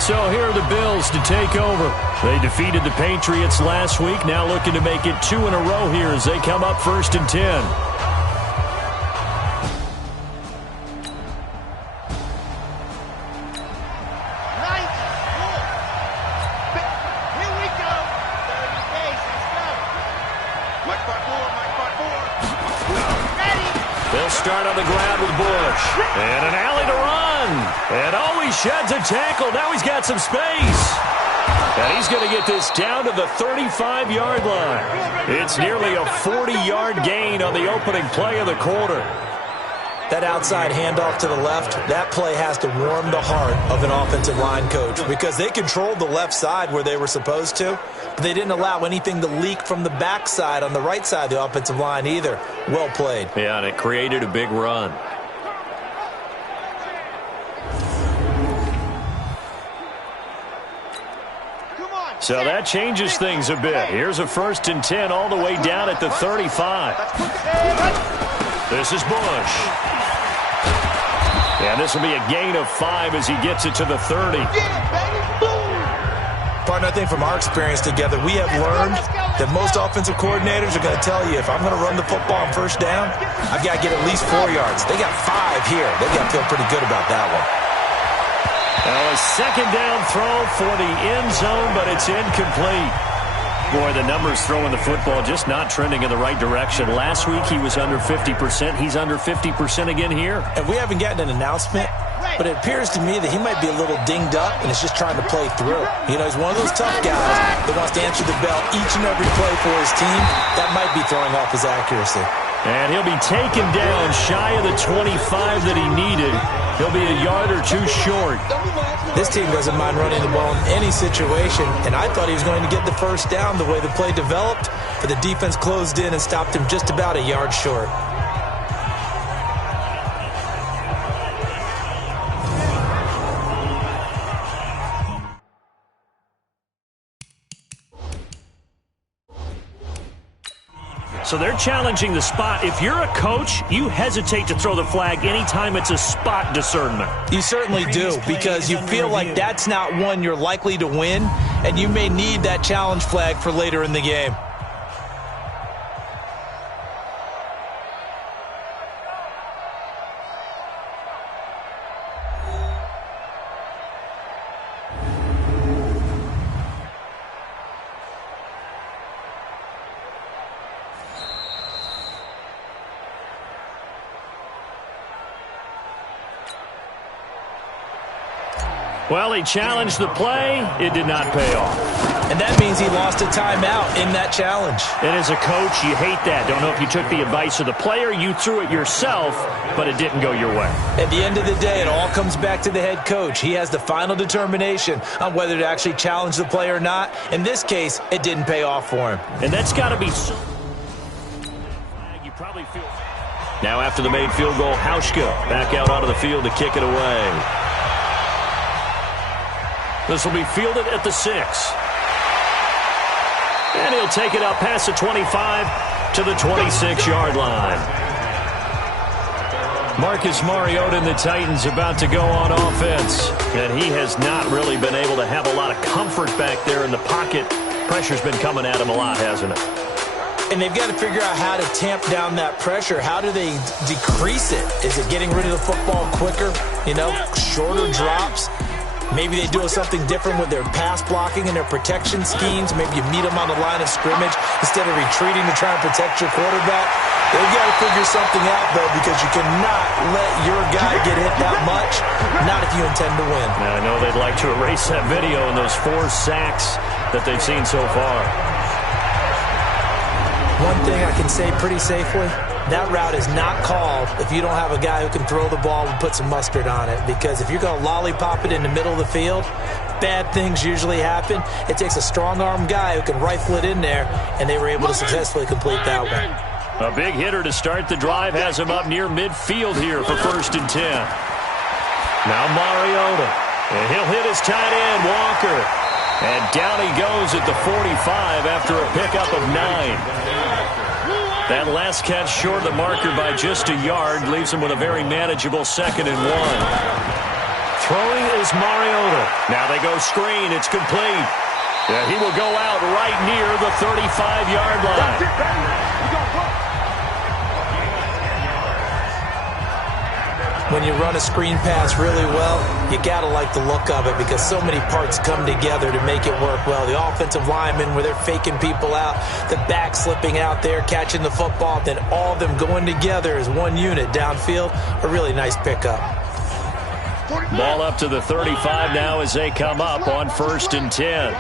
So here are the Bills to take over. They defeated the Patriots last week, now looking to make it 2 in a row here as they come up first and 10. Start on the ground with Bush. And an alley to run. And oh, he sheds a tackle. Now he's got some space. And he's going to get this down to the 35-yard line. It's nearly a 40-yard gain on the opening play of the quarter. That outside handoff to the left, that play has to warm the heart of an offensive line coach because they controlled the left side where they were supposed to. But they didn't allow anything to leak from the backside on the right side of the offensive line either. Well played. Yeah, and it created a big run. So that changes things a bit. Here's a 1st and 10 all the way down at the 35. This is Bush. And this will be a gain of 5 as he gets it to the 30. Partner, I think from our experience together, we have learned that most offensive coordinators are going to tell you, if I'm going to run the football on first down, I've got to get at least 4 yards. They got 5 here. They got to feel pretty good about that one. Now a second down throw for the end zone, but it's incomplete. Boy, the numbers throwing the football just not trending in the right direction. Last week he was under 50%. He's under 50% again here. And we haven't gotten an announcement, but it appears to me that he might be a little dinged up and is just trying to play through. You know, he's one of those tough guys that wants to answer the bell each and every play for his team. That might be throwing off his accuracy. And he'll be taken down shy of the 25 that he needed. He'll be a yard or 2 short. This team doesn't mind running the ball in any situation, and I thought he was going to get the first down the way the play developed, but the defense closed in and stopped him just about a yard short. So they're challenging the spot. If you're a coach, you hesitate to throw the flag anytime it's a spot discernment. You certainly do, because you feel like that's not one you're likely to win, and you may need that challenge flag for later in the game. Well, he challenged the play. It did not pay off. And that means he lost a timeout in that challenge. And as a coach, you hate that. Don't know if you took the advice of the player, you threw it yourself, but it didn't go your way. At the end of the day, it all comes back to the head coach. He has the final determination on whether to actually challenge the play or not. In this case, it didn't pay off for him. And that's got to be so... You probably feel... Now after the made field goal, Hauschka back out onto the field to kick it away. This will be fielded at the 6. And he'll take it up past the 25 to the 26-yard line. Marcus Mariota and the Titans about to go on offense. And he has not really been able to have a lot of comfort back there in the pocket. Pressure's been coming at him a lot, hasn't it? And they've got to figure out how to tamp down that pressure. How do they decrease it? Is it getting rid of the football quicker? You know, shorter drops? Maybe they do something different with their pass blocking and their protection schemes. Maybe you meet them on the line of scrimmage instead of retreating to try and protect your quarterback. They've got to figure something out, though, because you cannot let your guy get hit that much, not if you intend to win. Now, I know they'd like to erase that video and those 4 sacks that they've seen so far. One thing I can say pretty safely, that route is not called if you don't have a guy who can throw the ball and put some mustard on it. Because if you're going to lollipop it in the middle of the field, bad things usually happen. It takes a strong-arm guy who can rifle it in there, and they were able to successfully complete that one. A big hitter to start the drive has him up near midfield here for 1st and 10. Now Mariota, and he'll hit his tight end, Walker. And down he goes at the 45 after a pickup of 9. That last catch short of the marker by just a yard leaves him with a very manageable 2nd and 1. Throwing is Mariota. Now they go screen. It's complete. Yeah, he will go out right near the 35-yard line. When you run a screen pass really well, you got to like the look of it because so many parts come together to make it work well. The offensive linemen, where they're faking people out, the back slipping out there, catching the football, then all of them going together as one unit downfield, a really nice pickup. Ball up to the 35 now as they come up on 1st and 10.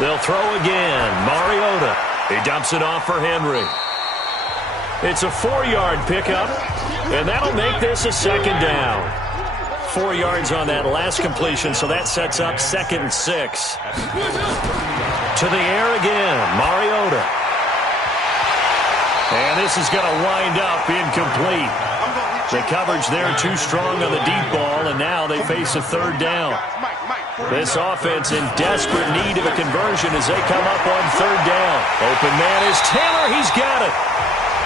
They'll throw again. Mariota. He dumps it off for Henry. It's a 4-yard pickup, and that'll make this a 2nd down. 4 yards on that last completion, so that sets up 2nd and 6. To the air again, Mariota. And this is going to wind up incomplete. The coverage there too strong on the deep ball, and now they face a 3rd down. This offense in desperate need of a conversion as they come up on 3rd down. Open man is Taylor. He's got it.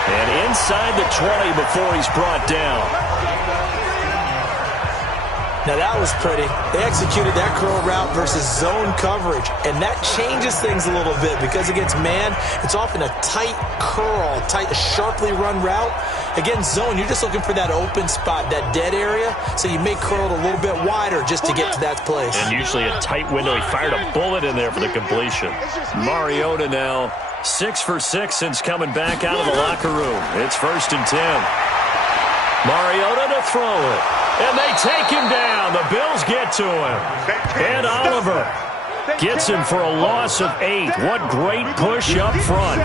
And inside the 20 before he's brought down. Now that was pretty. They executed that curl route versus zone coverage, and that changes things a little bit because against man, it's often a tight curl, tight, sharply run route. Against zone, you're just looking for that open spot, that dead area, so you may curl it a little bit wider just to get to that place. And usually a tight window. He fired a bullet in there for the completion. Mariota now 6 for 6 since coming back out of the locker room. It's 1st and 10. Mariota to throw it. And they take him down. The Bills get to him. And Oliver gets him for a loss of 8. What great push up front.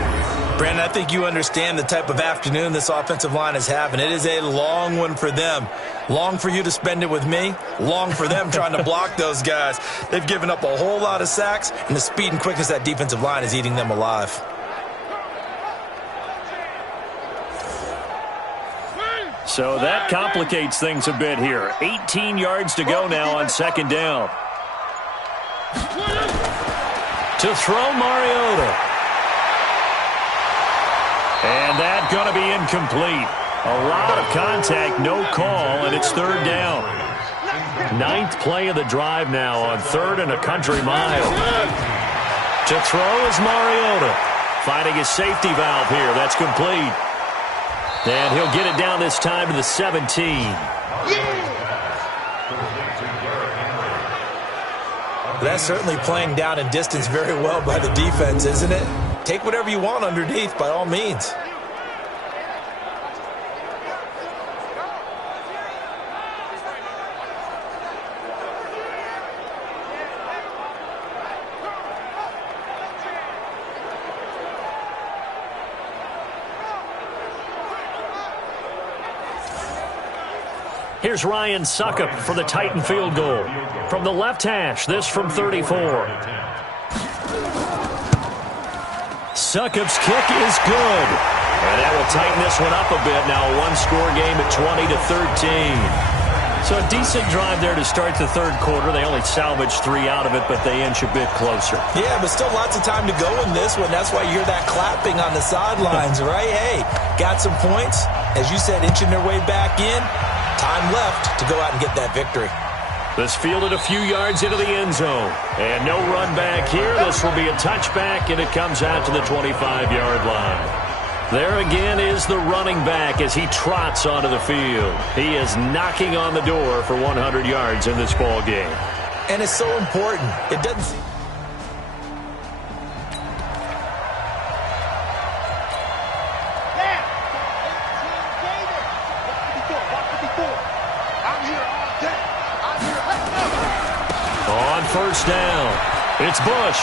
Brandon, I think you understand the type of afternoon this offensive line is having. It is a long one for them. Long for you to spend it with me. Long for them trying to block those guys. They've given up a whole lot of sacks, and the speed and quickness of that defensive line is eating them alive. So that complicates things a bit here. 18 yards to go now on 2nd down. To throw, Mariota. And that's going to be incomplete. A lot of contact, no call, and it's third down. 9th play of the drive now on 3rd and a country mile. To throw is Mariota. Finding his safety valve here. That's complete. And he'll get it down this time to the 17. That's certainly playing down and distance very well by the defense, isn't it? Take whatever you want underneath, by all means. Here's Ryan Succop for the Titan field goal. From the left hash, this from 34. Succop's kick is good. And that will tighten this one up a bit. Now a one-score game at 20-13. So a decent drive there to start the third quarter. They only salvaged 3 out of it, but they inch a bit closer. Yeah, but still lots of time to go in this one. That's why you hear that clapping on the sidelines, right? Hey, got some points. As you said, inching their way back in. Time left to go out and get that victory. This fielded a few yards into the end zone. And no run back here. This will be a touchback, and it comes out to the 25-yard line. There again is the running back as he trots onto the field. He is knocking on the door for 100 yards in this ball game. And it's so important. It doesn't seem... First down. It's Bush.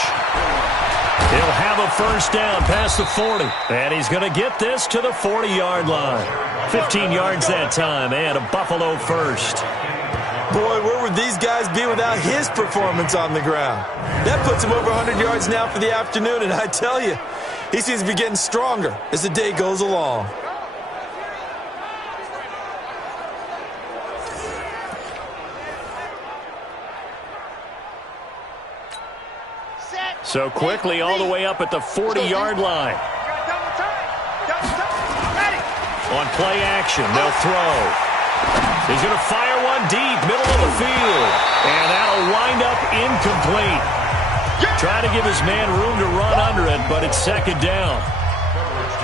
He'll have a first down past the 40. And he's going to get this to the 40-yard line. 15 yards that time and a Buffalo first. Boy, where would these guys be without his performance on the ground? That puts him over 100 yards now for the afternoon, and I tell you, he seems to be getting stronger as the day goes along. So quickly all the way up at the 40-yard line. On play action, they'll throw. He's going to fire one deep, middle of the field. And that'll wind up incomplete. Trying to give his man room to run under it, but it's second down.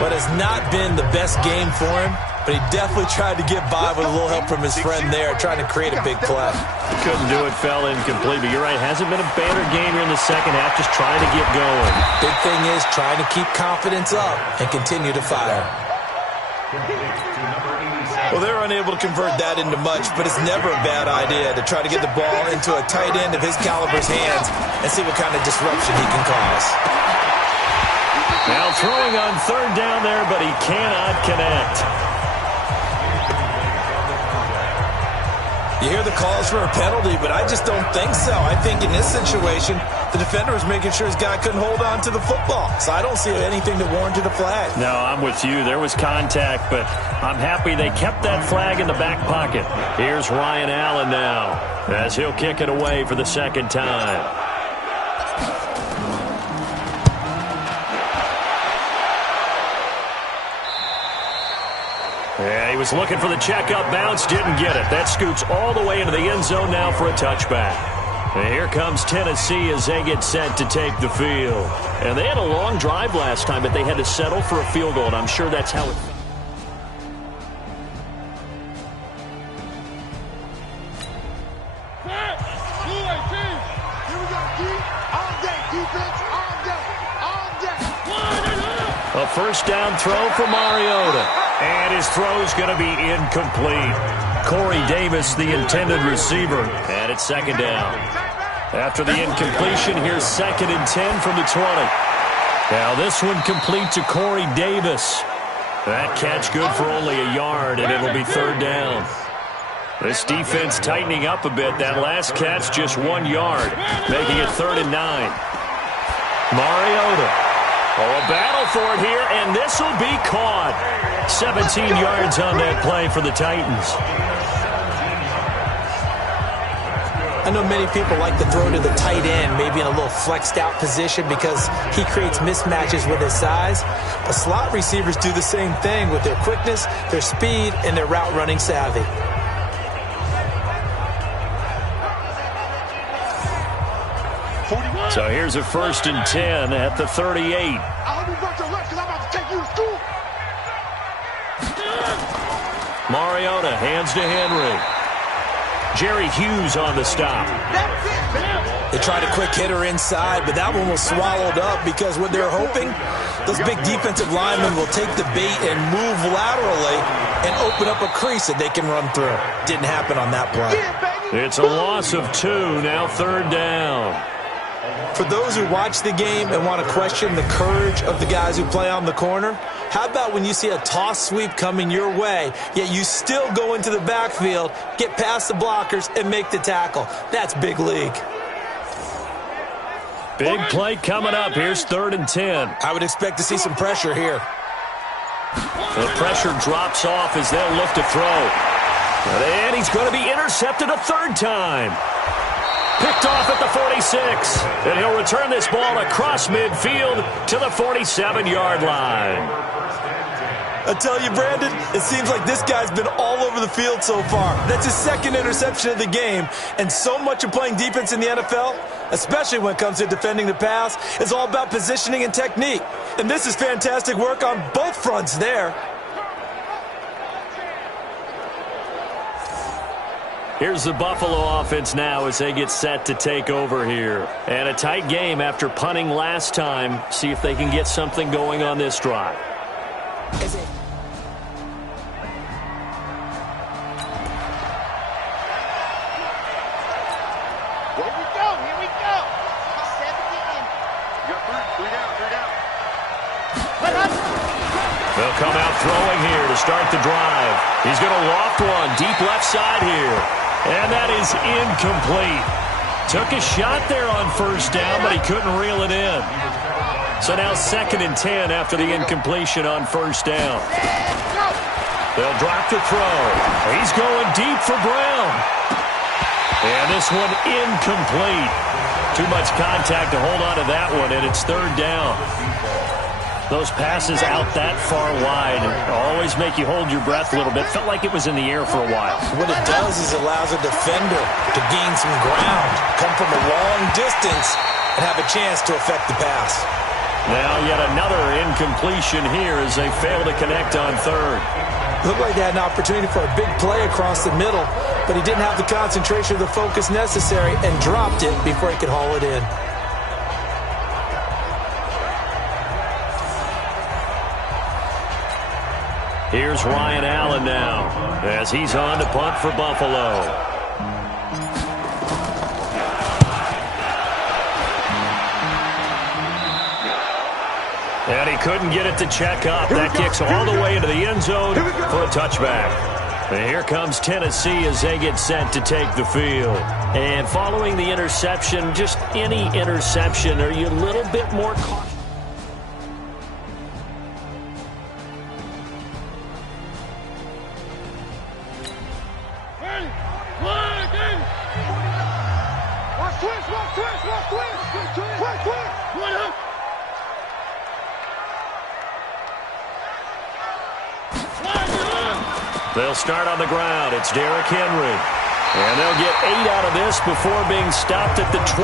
But it's not been the best game for him, but he definitely tried to get by with a little help from his friend there, trying to create a big play. Couldn't do it, fell incomplete, but you're right, hasn't been a banner game here in the second half, just trying to get going. Big thing is trying to keep confidence up and continue to fire. Well, they're unable to convert that into much, but it's never a bad idea to try to get the ball into a tight end of his caliber's hands and see what kind of disruption he can cause. Now throwing on third down there, but he cannot connect. You hear the calls for a penalty, but I just don't think so. I think in this situation, the defender was making sure his guy couldn't hold on to the football. So I don't see anything that warranted a flag. No, I'm with you. There was contact, but I'm happy they kept that flag in the back pocket. Here's Ryan Allen now as he'll kick it away for the second time. Yeah, he was looking for the checkup bounce, didn't get it. That scoots all the way into the end zone now for a touchback. And here comes Tennessee as they get set to take the field. And they had a long drive last time, but they had to settle for a field goal, and I'm sure that's how it... A first down throw for Mariota. And his throw's going to be incomplete. Corey Davis, the intended receiver. And it's second down. After the incompletion, here's 2nd and 10 from the 20. Now this one complete to Corey Davis. That catch good for only a yard, and it'll be third down. This defense tightening up a bit. That last catch just 1 yard, making it 3rd and 9. Mariota. Oh, a battle for it here, and this will be caught. 17 yards on that play for the Titans. I know many people like to throw to the tight end, maybe in a little flexed out position because he creates mismatches with his size. But slot receivers do the same thing with their quickness, their speed, and their route running savvy. So here's a 1st and 10 at the 38. I hope you got your left because I'm about to take you to school. Mariota hands to Henry. Jerry Hughes on the stop. They tried a quick hitter inside, but that one was swallowed up because what they're hoping, those big defensive linemen will take the bait and move laterally and open up a crease that they can run through. Didn't happen on that play. It's a loss of 2, now 3rd down. For those who watch the game and want to question the courage of the guys who play on the corner, how about when you see a toss sweep coming your way, yet you still go into the backfield, get past the blockers, and make the tackle? That's big league. Big play coming up. Here's 3rd and 10. I would expect to see some pressure here. The pressure drops off as they'll look to throw. And he's going to be intercepted a 3rd time. Picked off at the 46. And he'll return this ball across midfield to the 47-yard line. I tell you, Brandon, it seems like this guy's been all over the field so far. That's his 2nd interception of the game. And so much of playing defense in the NFL, especially when it comes to defending the pass, is all about positioning and technique. And this is fantastic work on both fronts there. Here's the Buffalo offense now as they get set to take over here. And a tight game after punting last time. See if they can get something going on this drive. They'll come out throwing here to start the drive. He's going to loft one deep left side here. And that is incomplete. Took a shot there on 1st down, but he couldn't reel it in. So now 2nd and 10 after the incompletion on 1st down. They'll drop the throw. He's going deep for Brown. And this one incomplete. Too much contact to hold on to that one, and it's 3rd down. Those passes out that far wide always make you hold your breath a little bit. Felt like it was in the air for a while. What it does is it allows a defender to gain some ground, come from a long distance, and have a chance to affect the pass. Now yet another incompletion here as they fail to connect on 3rd. Looked like they had an opportunity for a big play across the middle, but he didn't have the concentration or the focus necessary and dropped it before he could haul it in. Here's Ryan Allen now as he's on to punt for Buffalo. And he couldn't get it to check up. That kicks all the way into the end zone for a touchback. And here comes Tennessee as they get set to take the field. And following the interception, just any interception, are you a little bit more cautious? They'll start on the ground. It's Derrick Henry. And they'll get 8 out of this before being stopped at the 28.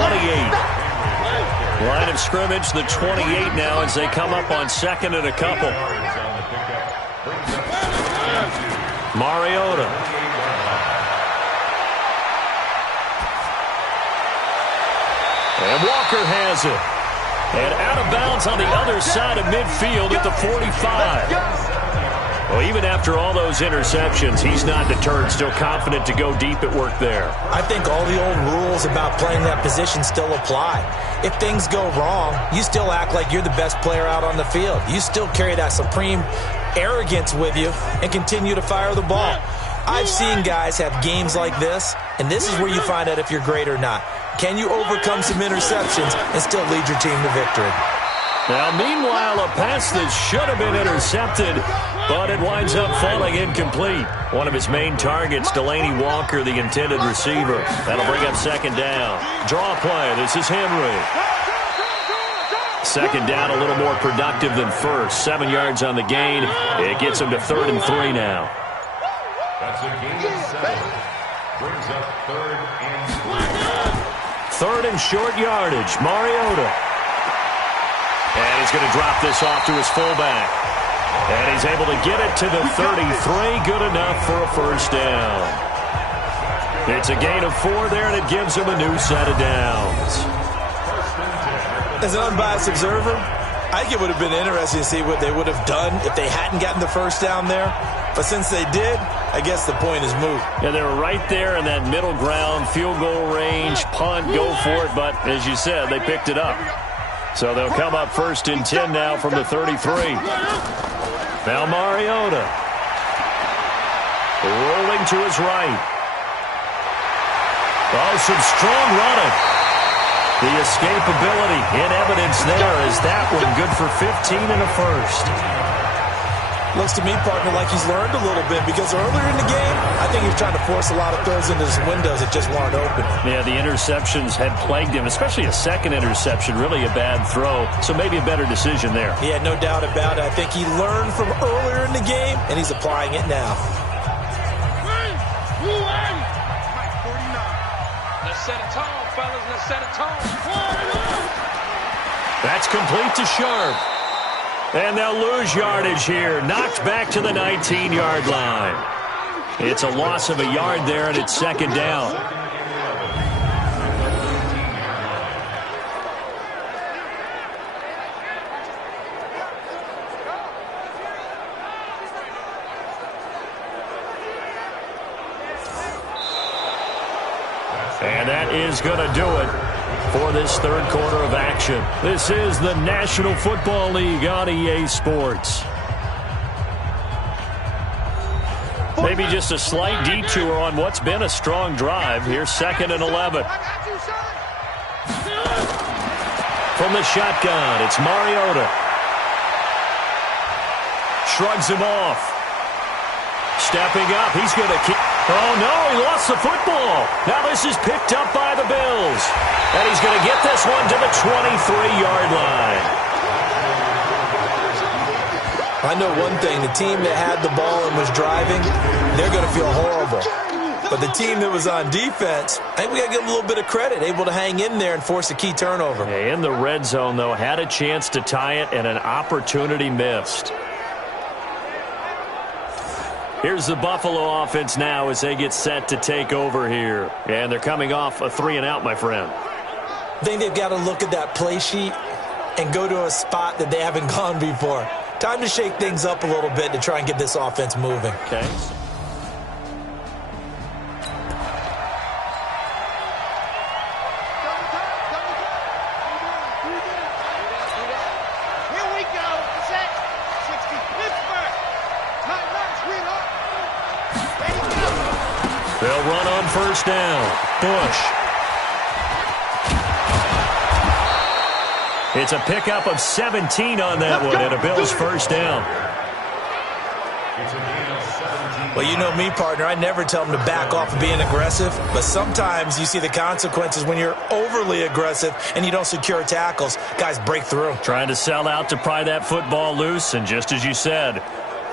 Line of scrimmage, the 28 now as they come up on 2nd and a couple. Mariota. And Walker has it. And out of bounds on the other side of midfield at the 45. Well, even after all those interceptions, he's not deterred, still confident to go deep at work there. I think all the old rules about playing that position still apply. If things go wrong, you still act like you're the best player out on the field. You still carry that supreme arrogance with you and continue to fire the ball. I've seen guys have games like this, and this is where you find out if you're great or not. Can you overcome some interceptions and still lead your team to victory? Now, meanwhile, a pass that should have been intercepted but it winds up falling incomplete. One of his main targets, Delaney Walker, the intended receiver. That'll bring up second down. Draw play. This is Henry. Second down, a little more productive than first. 7 yards on the gain. It gets him to 3rd and 3 now. That's a gain of 7. Brings up 3rd and 3. 3rd and short yardage. Mariota. And he's going to drop this off to his fullback. And he's able to get it to the 33. Good enough for a first down. It's a gain of 4 there, and it gives him a new set of downs. As an unbiased observer, I think it would have been interesting to see what they would have done if they hadn't gotten the first down there. But since they did, I guess the point is moot. Yeah, they were right there in that middle ground, field goal range, punt, go for it. But as you said, they picked it up. So they'll come up 1st and 10 now from the 33. Now Mariota. Rolling to his right. Oh, some strong running. The escapability in evidence there is that one good for 15 and a first. Looks to me, partner, like he's learned a little bit because earlier in the game, I think he was trying to force a lot of throws into his windows that just weren't open. Yeah, the interceptions had plagued him, especially a second interception, really a bad throw. So maybe a better decision there. Yeah, no doubt about it. I think he learned from earlier in the game, and he's applying it now. Let's set a tone, fellas. Let's set a tone. That's complete to Sharp. And they'll lose yardage here. Knocked back to the 19-yard line. It's a loss of a yard there, and it's second down. And that is going to do it for this third quarter of action. This is the National Football League on EA Sports. Maybe just a slight detour on what's been a strong drive. Here's 2nd and 11. From the shotgun, it's Mariota. Shrugs him off. Stepping up, he's going to keep... Oh, no, he lost the football. Now this is picked up by the Bills. And he's going to get this one to the 23-yard line. I know one thing. The team that had the ball and was driving, they're going to feel horrible. But the team that was on defense, I think we got to give them a little bit of credit, able to hang in there and force a key turnover. Yeah, in the red zone, though, had a chance to tie it and an opportunity missed. Here's the Buffalo offense now as they get set to take over here. And they're coming off a 3-and-out, my friend. I think they've got to look at that play sheet and go to a spot that they haven't gone before. Time to shake things up a little bit to try and get this offense moving. Okay. They'll run on first down. Bush. It's a pickup of 17 on that one, and a Bills first down. Well, you know me, partner. I never tell them to back off of being aggressive, but sometimes you see the consequences when you're overly aggressive and you don't secure tackles. Guys break through. Trying to sell out to pry that football loose, and just as you said,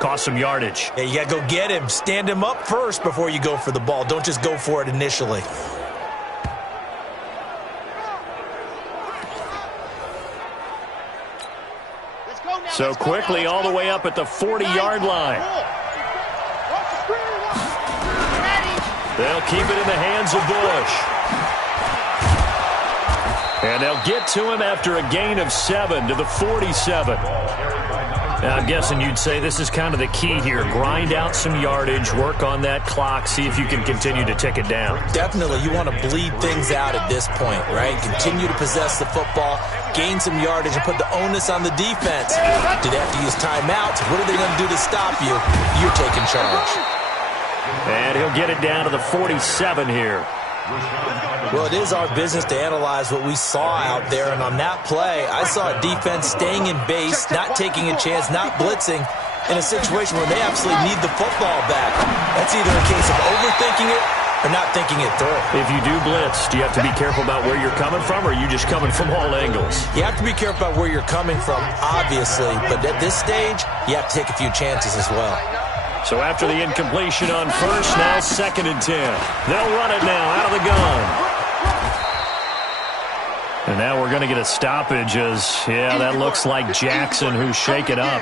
cost some yardage. Yeah, you got to go get him. Stand him up first before you go for the ball. Don't just go for it initially. So quickly all the way up at the 40-yard line. They'll keep it in the hands of Bush. And they'll get to him after a gain of 7 to the 47. Now, I'm guessing you'd say this is kind of the key here. Grind out some yardage, work on that clock, see if you can continue to tick it down. Definitely. You want to bleed things out at this point, right? Continue to possess the football, gain some yardage, and put the onus on the defense. Do they have to use timeouts? What are they going to do to stop you? You're taking charge. And he'll get it down to the 47 here. Well, it is our business to analyze what we saw out there, and on that play, I saw a defense staying in base, not taking a chance, not blitzing, in a situation where they absolutely need the football back. That's either a case of overthinking it or not thinking it through. If you do blitz, do you have to be careful about where you're coming from, or are you just coming from all angles? You have to be careful about where you're coming from, obviously, but at this stage, you have to take a few chances as well. So after the incompletion on first, now 2nd and 10. They'll run it now out of the gun. And now we're going to get a stoppage as, yeah, that looks like Jackson who's shaken up.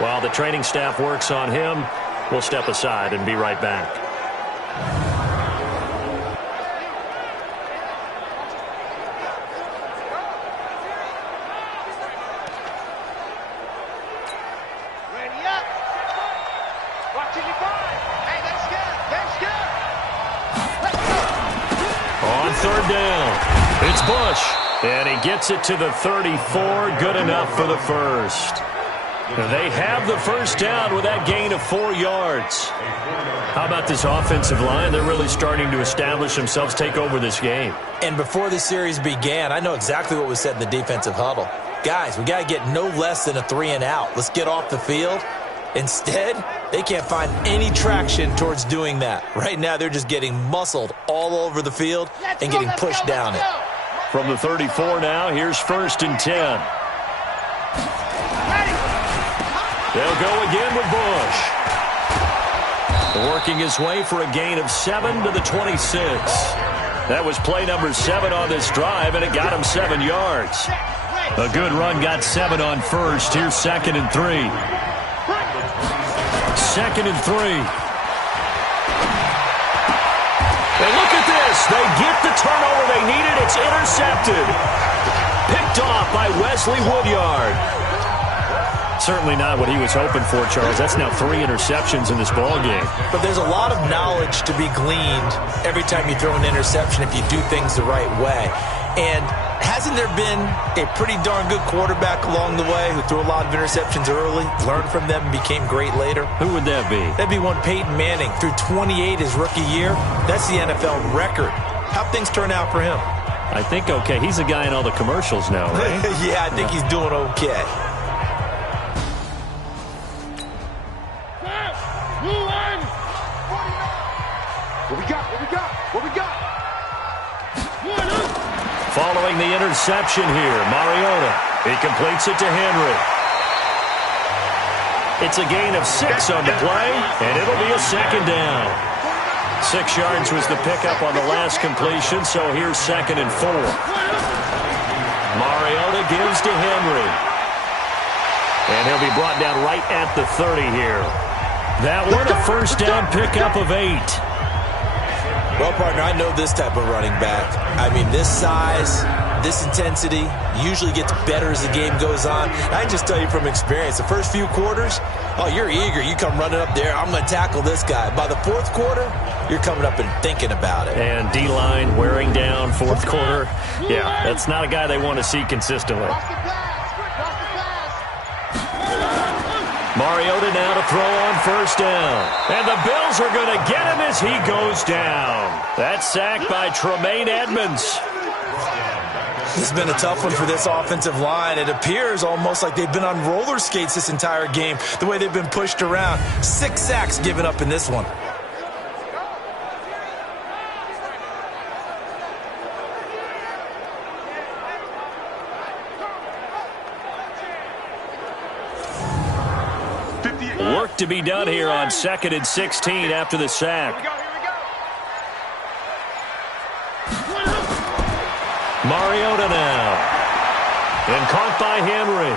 While the training staff works on him, we'll step aside and be right back. Bush, and he gets it to the 34, good enough for the first. They have the first down with that gain of 4 yards. How about this offensive line? They're really starting to establish themselves, take over this game. And before the series began, I know exactly what was said in the defensive huddle. Guys, we got to get no less than a 3-and-out. Let's get off the field. Instead, they can't find any traction towards doing that. Right now, they're just getting muscled all over the field and getting pushed down it. From the 34 now, here's 1st and 10. They'll go again with Bush. Working his way for a gain of 7 to the 26. That was play number 7 on this drive, and it got him 7 yards. A good run got 7 on first. Here's 2nd and 3. 2nd and 3. And look at this. They get the turnover they needed. It's intercepted. Picked off by Wesley Woodyard. Certainly not what he was hoping for, Charles. That's now 3 interceptions in this ballgame. But there's a lot of knowledge to be gleaned every time you throw an interception if you do things the right way. And hasn't there been a pretty darn good quarterback along the way who threw a lot of interceptions early, learned from them, and became great later? Who would that be? That'd be one Peyton Manning. Threw 28 his rookie year. That's the NFL record. How'd things turn out for him? I think okay. He's a guy in all the commercials now, right? Yeah, I think he's doing okay. What we got? Following the interception here, Mariota. He completes it to Henry. It's a gain of 6 on the play, and it'll be a 2nd down. 6 yards was the pickup on the last completion, so here's 2nd and 4. Mariota gives to Henry. And he'll be brought down right at the 30 here. That one, a first down pickup of 8. Well, partner, I know this type of running back. I mean, this size, this intensity usually gets better as the game goes on. I can just tell you from experience, the first few quarters, oh, you're eager. You come running up there, I'm going to tackle this guy. By the 4th quarter, you're coming up and thinking about it. And D-line wearing down 4th quarter. Yeah, that's not a guy they want to see consistently. Mariota now to throw on first down. And the Bills are going to get him as he goes down. That's sacked by Tremaine Edmonds. This has been a tough one for this offensive line. It appears almost like they've been on roller skates this entire game, the way they've been pushed around. 6 sacks given up in this one. Work to be done here on 2nd and 16 after the sack. Mariota now. And caught by Henry.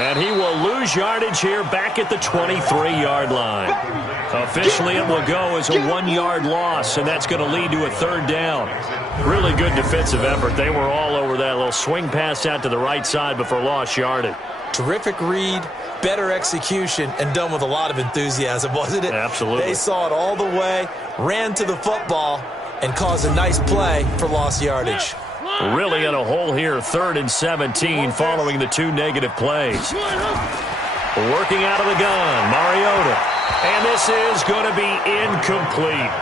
And he will lose yardage here back at the 23-yard line. Officially, it will go as a 1-yard loss, and that's going to lead to a 3rd down. Really good defensive effort. They were all over that little swing pass out to the right side before lost yardage. Terrific read, better execution, and done with a lot of enthusiasm, wasn't it? Absolutely. They saw it all the way, ran to the football, and caused a nice play for lost yardage. Really in a hole here, 3rd and 17 following the 2 negative plays. Working out of the gun, Mariota. And this is going to be incomplete.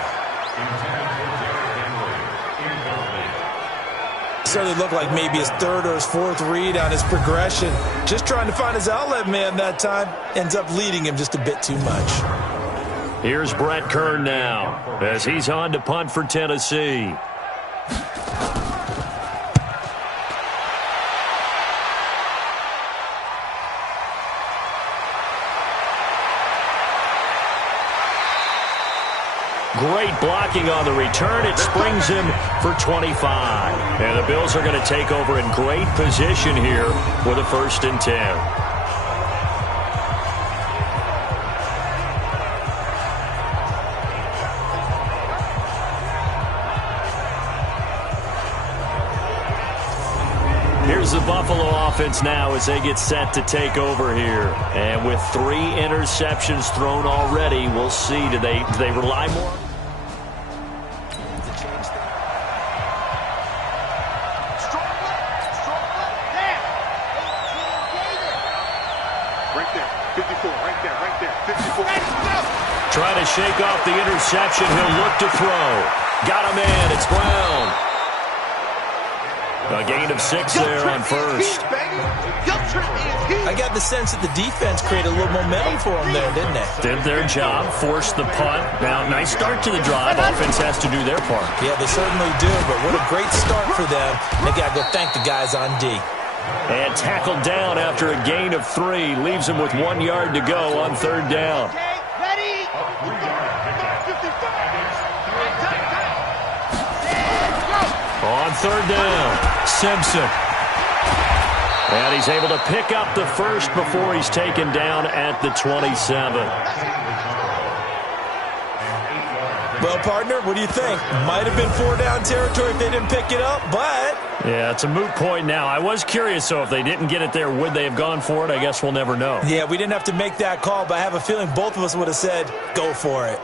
Certainly looked like maybe his third or his fourth read on his progression. Just trying to find his outlet man that time. Ends up leading him just a bit too much. Here's Brett Kern now as he's on to punt for Tennessee. Great blocking on the return. It springs him for 25. And the Bills are going to take over in great position here with a 1st and 10. Here's the Buffalo offense now as they get set to take over here. And with 3 interceptions thrown already, we'll see. Do they rely more? Right there, 54, right there, 54. Trying to shake off the interception. He'll look to throw. Got a man. It's Brown. A gain of 6 there on first. I got the sense that the defense created a little momentum for them there, didn't they? Did their job, forced the punt. Now, nice start to the drive. Offense has to do their part. Yeah, they certainly do, but what a great start for them. They got to go thank the guys on D. And tackled down after a gain of 3. Leaves him with 1 yard to go on 3rd down. Ready? On 3rd down, Simpson. And he's able to pick up the first before he's taken down at the 27. Well, partner, what do you think? Might have been 4-down territory if they didn't pick it up, but... Yeah, it's a moot point now. I was curious, so if they didn't get it there, would they have gone for it? I guess we'll never know. Yeah, we didn't have to make that call, but I have a feeling both of us would have said, go for it.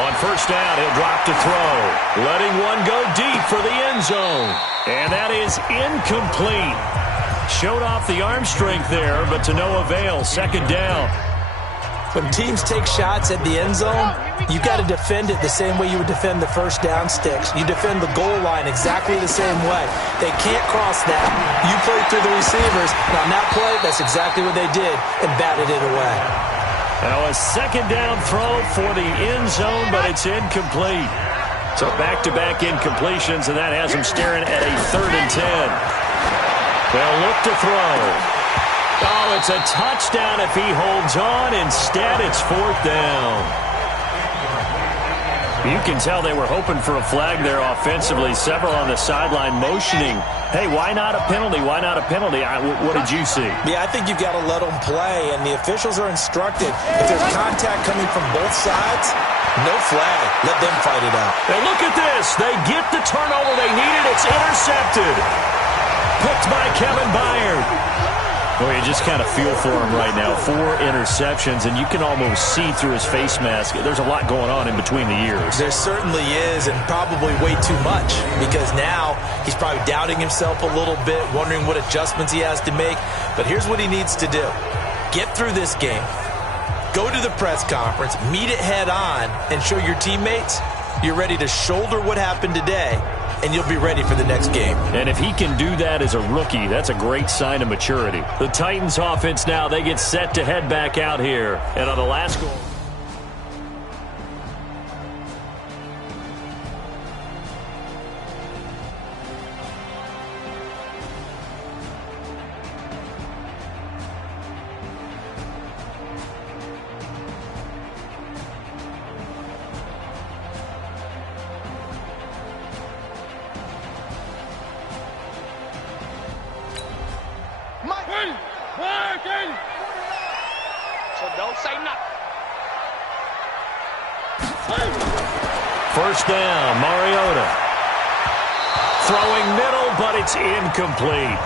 On 1st down, he'll drop to throw. Letting one go deep for the end zone. And that is incomplete. Showed off the arm strength there, but to no avail. 2nd down. When teams take shots at the end zone, you got to defend it the same way you would defend the 1st down sticks. You defend the goal line exactly the same way. They can't cross that. You play through the receivers. And on that play, that's exactly what they did and batted it away. Now a 2nd down throw for the end zone, but it's incomplete. So back-to-back incompletions, and that has them staring at a 3rd and 10. They'll look to throw. Oh, it's a touchdown if he holds on. Instead, it's 4th down. You can tell they were hoping for a flag there offensively. Several on the sideline motioning. Hey, why not a penalty? Why not a penalty? What did you see? Yeah, I think you've got to let them play, and the officials are instructed. If there's contact coming from both sides, no flag. Let them fight it out. And look at this. They get the turnover they needed. It's intercepted. Picked by Kevin Byard. Well, you just kind of feel for him right now. 4 interceptions, and you can almost see through his face mask. There's a lot going on in between the years. There certainly is, and probably way too much, because now he's probably doubting himself a little bit, wondering what adjustments he has to make. But here's what he needs to do. Get through this game. Go to the press conference, meet it head on, and show your teammates you're ready to shoulder what happened today, and you'll be ready for the next game. And if he can do that as a rookie, that's a great sign of maturity. The Titans offense now, they get set to head back out here. And on the last goal... So don't say nothing. 1st down, Mariota. Throwing middle, but it's incomplete.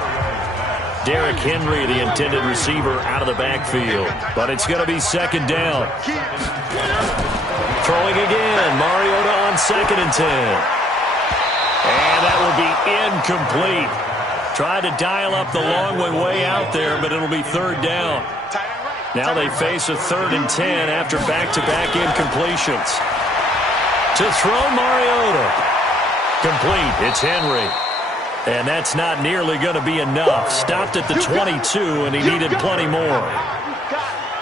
Derrick Henry, the intended receiver, out of the backfield. But it's going to be 2nd down. Throwing again, Mariota on 2nd and 10. And that will be incomplete. Tried to dial up the long one way out there, but it'll be third down. Now they face a 3rd and 10 after back-to-back incompletions. To throw, Mariota. Complete. It's Henry. And that's not nearly going to be enough. Stopped at the 22, and he needed plenty more.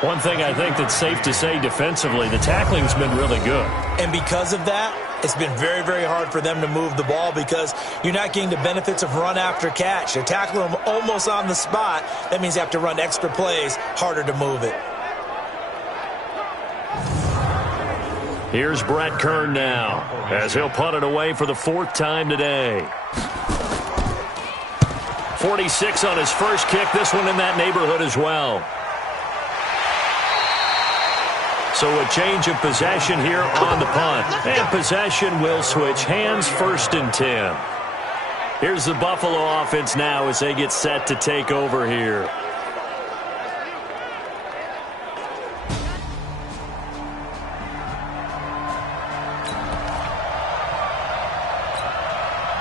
One thing I think that's safe to say defensively, the tackling's been really good. And because of that, it's been very, very hard for them to move the ball because you're not getting the benefits of run after catch. You're tackling them almost on the spot. That means you have to run extra plays, harder to move it. Here's Brett Kern now as he'll punt it away for the 4th time today. 46 on his first kick. This one in that neighborhood as well. So a change of possession here on the punt. And possession will switch hands, 1st and 10. Here's the Buffalo offense now as they get set to take over here.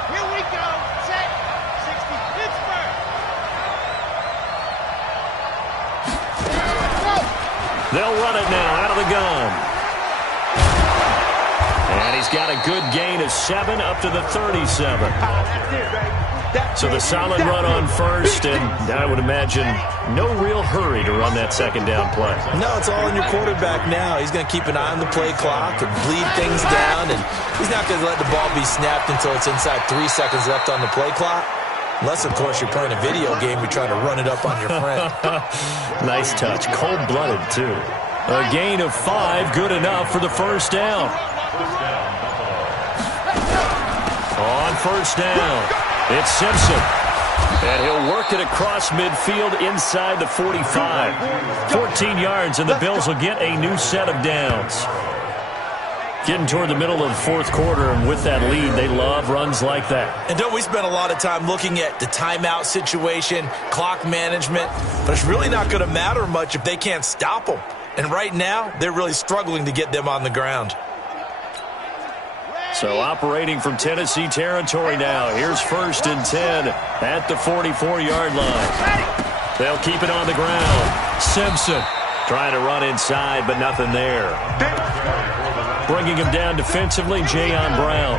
Here we go. Set. 60. Pittsburgh. They'll run it now out of the gun. And he's got a good gain of 7 up to the 37. So the solid run on first, and I would imagine no real hurry to run that 2nd down play. No, it's all on your quarterback now. He's going to keep an eye on the play clock and bleed things down, and he's not going to let the ball be snapped until it's inside 3 seconds left on the play clock. Unless, of course, you're playing a video game, you're trying to run it up on your friend. Nice touch. Cold-blooded, too. A gain of 5, good enough for the 1st down. On 1st down, it's Simpson. And he'll work it across midfield inside the 45. 14 yards, and the Bills will get a new set of downs. Getting toward the middle of the 4th quarter, and with that lead, they love runs like that. And don't we spend a lot of time looking at the timeout situation, clock management, but it's really not going to matter much if they can't stop them. And right now, they're really struggling to get them on the ground. So operating from Tennessee territory now. Here's 1st and 10 at the 44-yard line. They'll keep it on the ground. Simpson trying to run inside, but nothing there. Bringing him down defensively, Jayon Brown.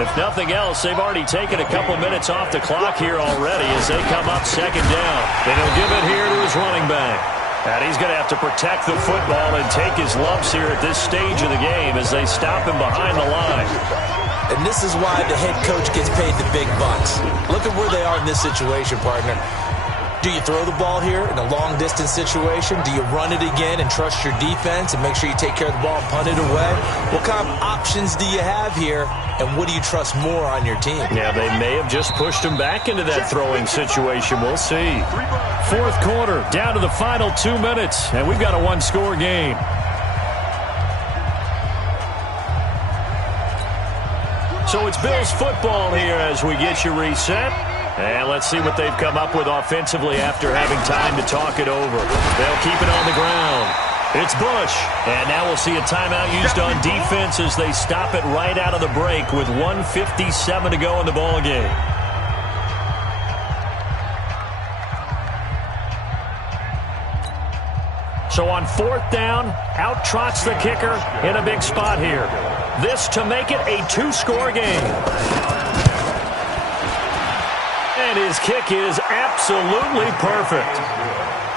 If nothing else, they've already taken a couple minutes off the clock here already as they come up 2nd down. And he'll give it here to his running back. And he's going to have to protect the football and take his lumps here at this stage of the game as they stop him behind the line. And this is why the head coach gets paid the big bucks. Look at where they are in this situation, partner. Do you throw the ball here in a long-distance situation? Do you run it again and trust your defense and make sure you take care of the ball and punt it away? What kind of options do you have here, and what do you trust more on your team? Yeah, they may have just pushed him back into that throwing situation. We'll see. 4th quarter, down to the final 2 minutes, and we've got a 1-score game. So it's Bills football here as we get you reset. And let's see what they've come up with offensively after having time to talk it over. They'll keep it on the ground. It's Bush. And now we'll see a timeout used on defense as they stop it right out of the break with 1:57 to go in the ball game. So on 4th down, out trots the kicker in a big spot here. This to make it a 2-score game. And his kick is absolutely perfect.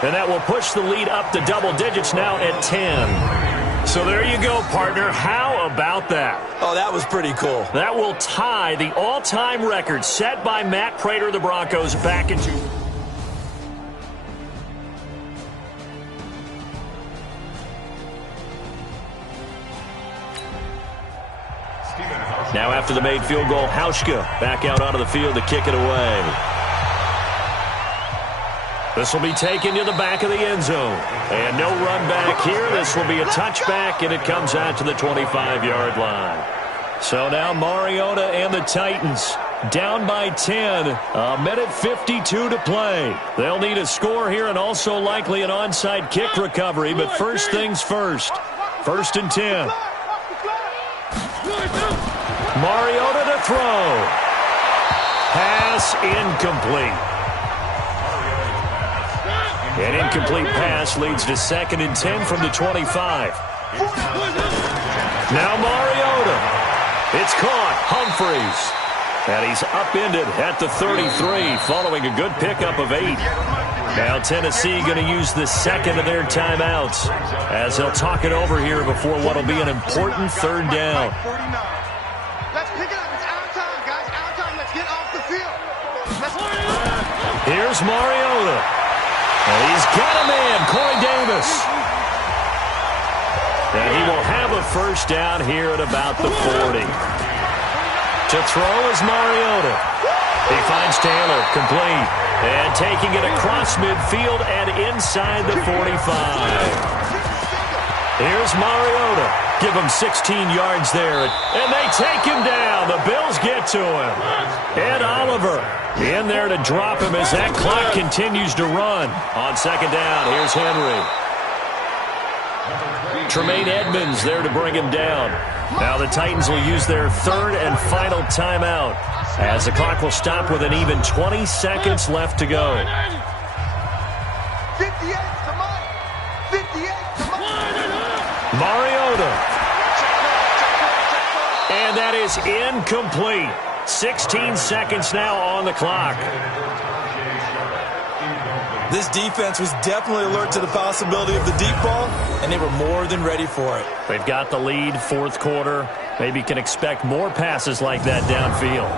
And that will push the lead up to double digits now at 10. So there you go, partner. How about that? Oh, that was pretty cool. That will tie the all-time record set by Matt Prater of the Broncos back in June. Now after the made field goal, Hauschka back out onto the field to kick it away. This will be taken to the back of the end zone. And no run back here. This will be a touchback, and it comes out to the 25-yard line. So now Mariota and the Titans down by 10. 1:52 to play. They'll need a score here and also likely an onside kick recovery. But first things first. 1st and 10. Mariota to to throw. Pass incomplete. An incomplete pass leads to 2nd and 10 from the 25. Now Mariota. It's caught. Humphreys. And he's upended at the 33 following a good pickup of 8. Now Tennessee going to use the 2nd of their timeouts as they'll talk it over here before what will be an important 3rd down. Let's pick it up. It's our time, guys. Our time. Let's get off the field. Here's Mariota. And he's got a man, Corey Davis. And he will have a 1st down here at about the 40. To throw is Mariota. He finds Taylor, complete. And taking it across midfield and inside the 45. Here's Mariota. Give him 16 yards there. And they take him down. The Bills get to him. Ed Oliver in there to drop him as that clock continues to run. On 2nd down, here's Henry. Tremaine Edmonds there to bring him down. Now the Titans will use their 3rd and final timeout as the clock will stop with an even 20 seconds left to go. 58 to Mike. 58 to Mike. Mariota. And that is incomplete. 16 seconds now on the clock. This defense was definitely alert to the possibility of the deep ball, and they were more than ready for it. They've got the lead, 4th quarter. Maybe can expect more passes like that downfield.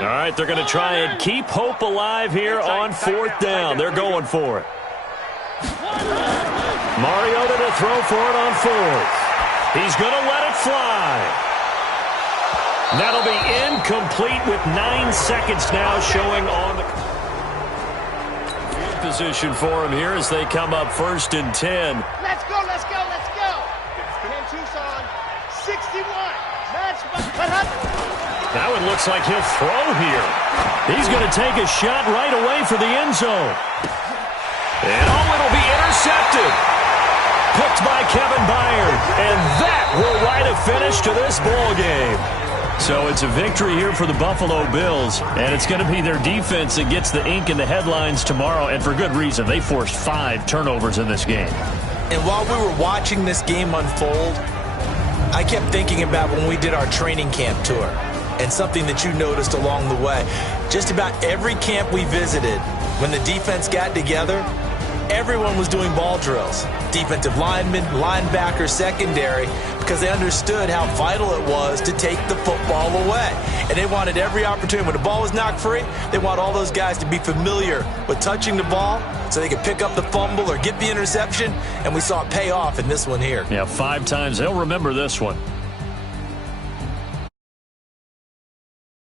All right, they're going to try and keep hope alive here on 4th down. They're going for it. Mariota to throw for it on 4th. He's going to let it fly. That'll be incomplete with 9 seconds now showing on the position for him here as they come up 1st and 10. Let's go, let's go, let's go. In Tucson, 61. Now it looks like he'll throw here. He's going to take a shot right away for the end zone. And it'll be intercepted. Picked by Kevin Byard. And that will write a finish to this ball game. So it's a victory here for the Buffalo Bills, and it's going to be their defense that gets the ink in the headlines tomorrow, and for good reason. They forced 5 turnovers in this game. And while we were watching this game unfold, I kept thinking about when we did our training camp tour and something that you noticed along the way. Just about every camp we visited, when the defense got together, everyone was doing ball drills. Defensive linemen, linebackers, secondary, because they understood how vital it was to take the football away. And they wanted every opportunity. When the ball was knocked free, they want all those guys to be familiar with touching the ball so they could pick up the fumble or get the interception. And we saw it pay off in this one here. Yeah, 5 times. They'll remember this one.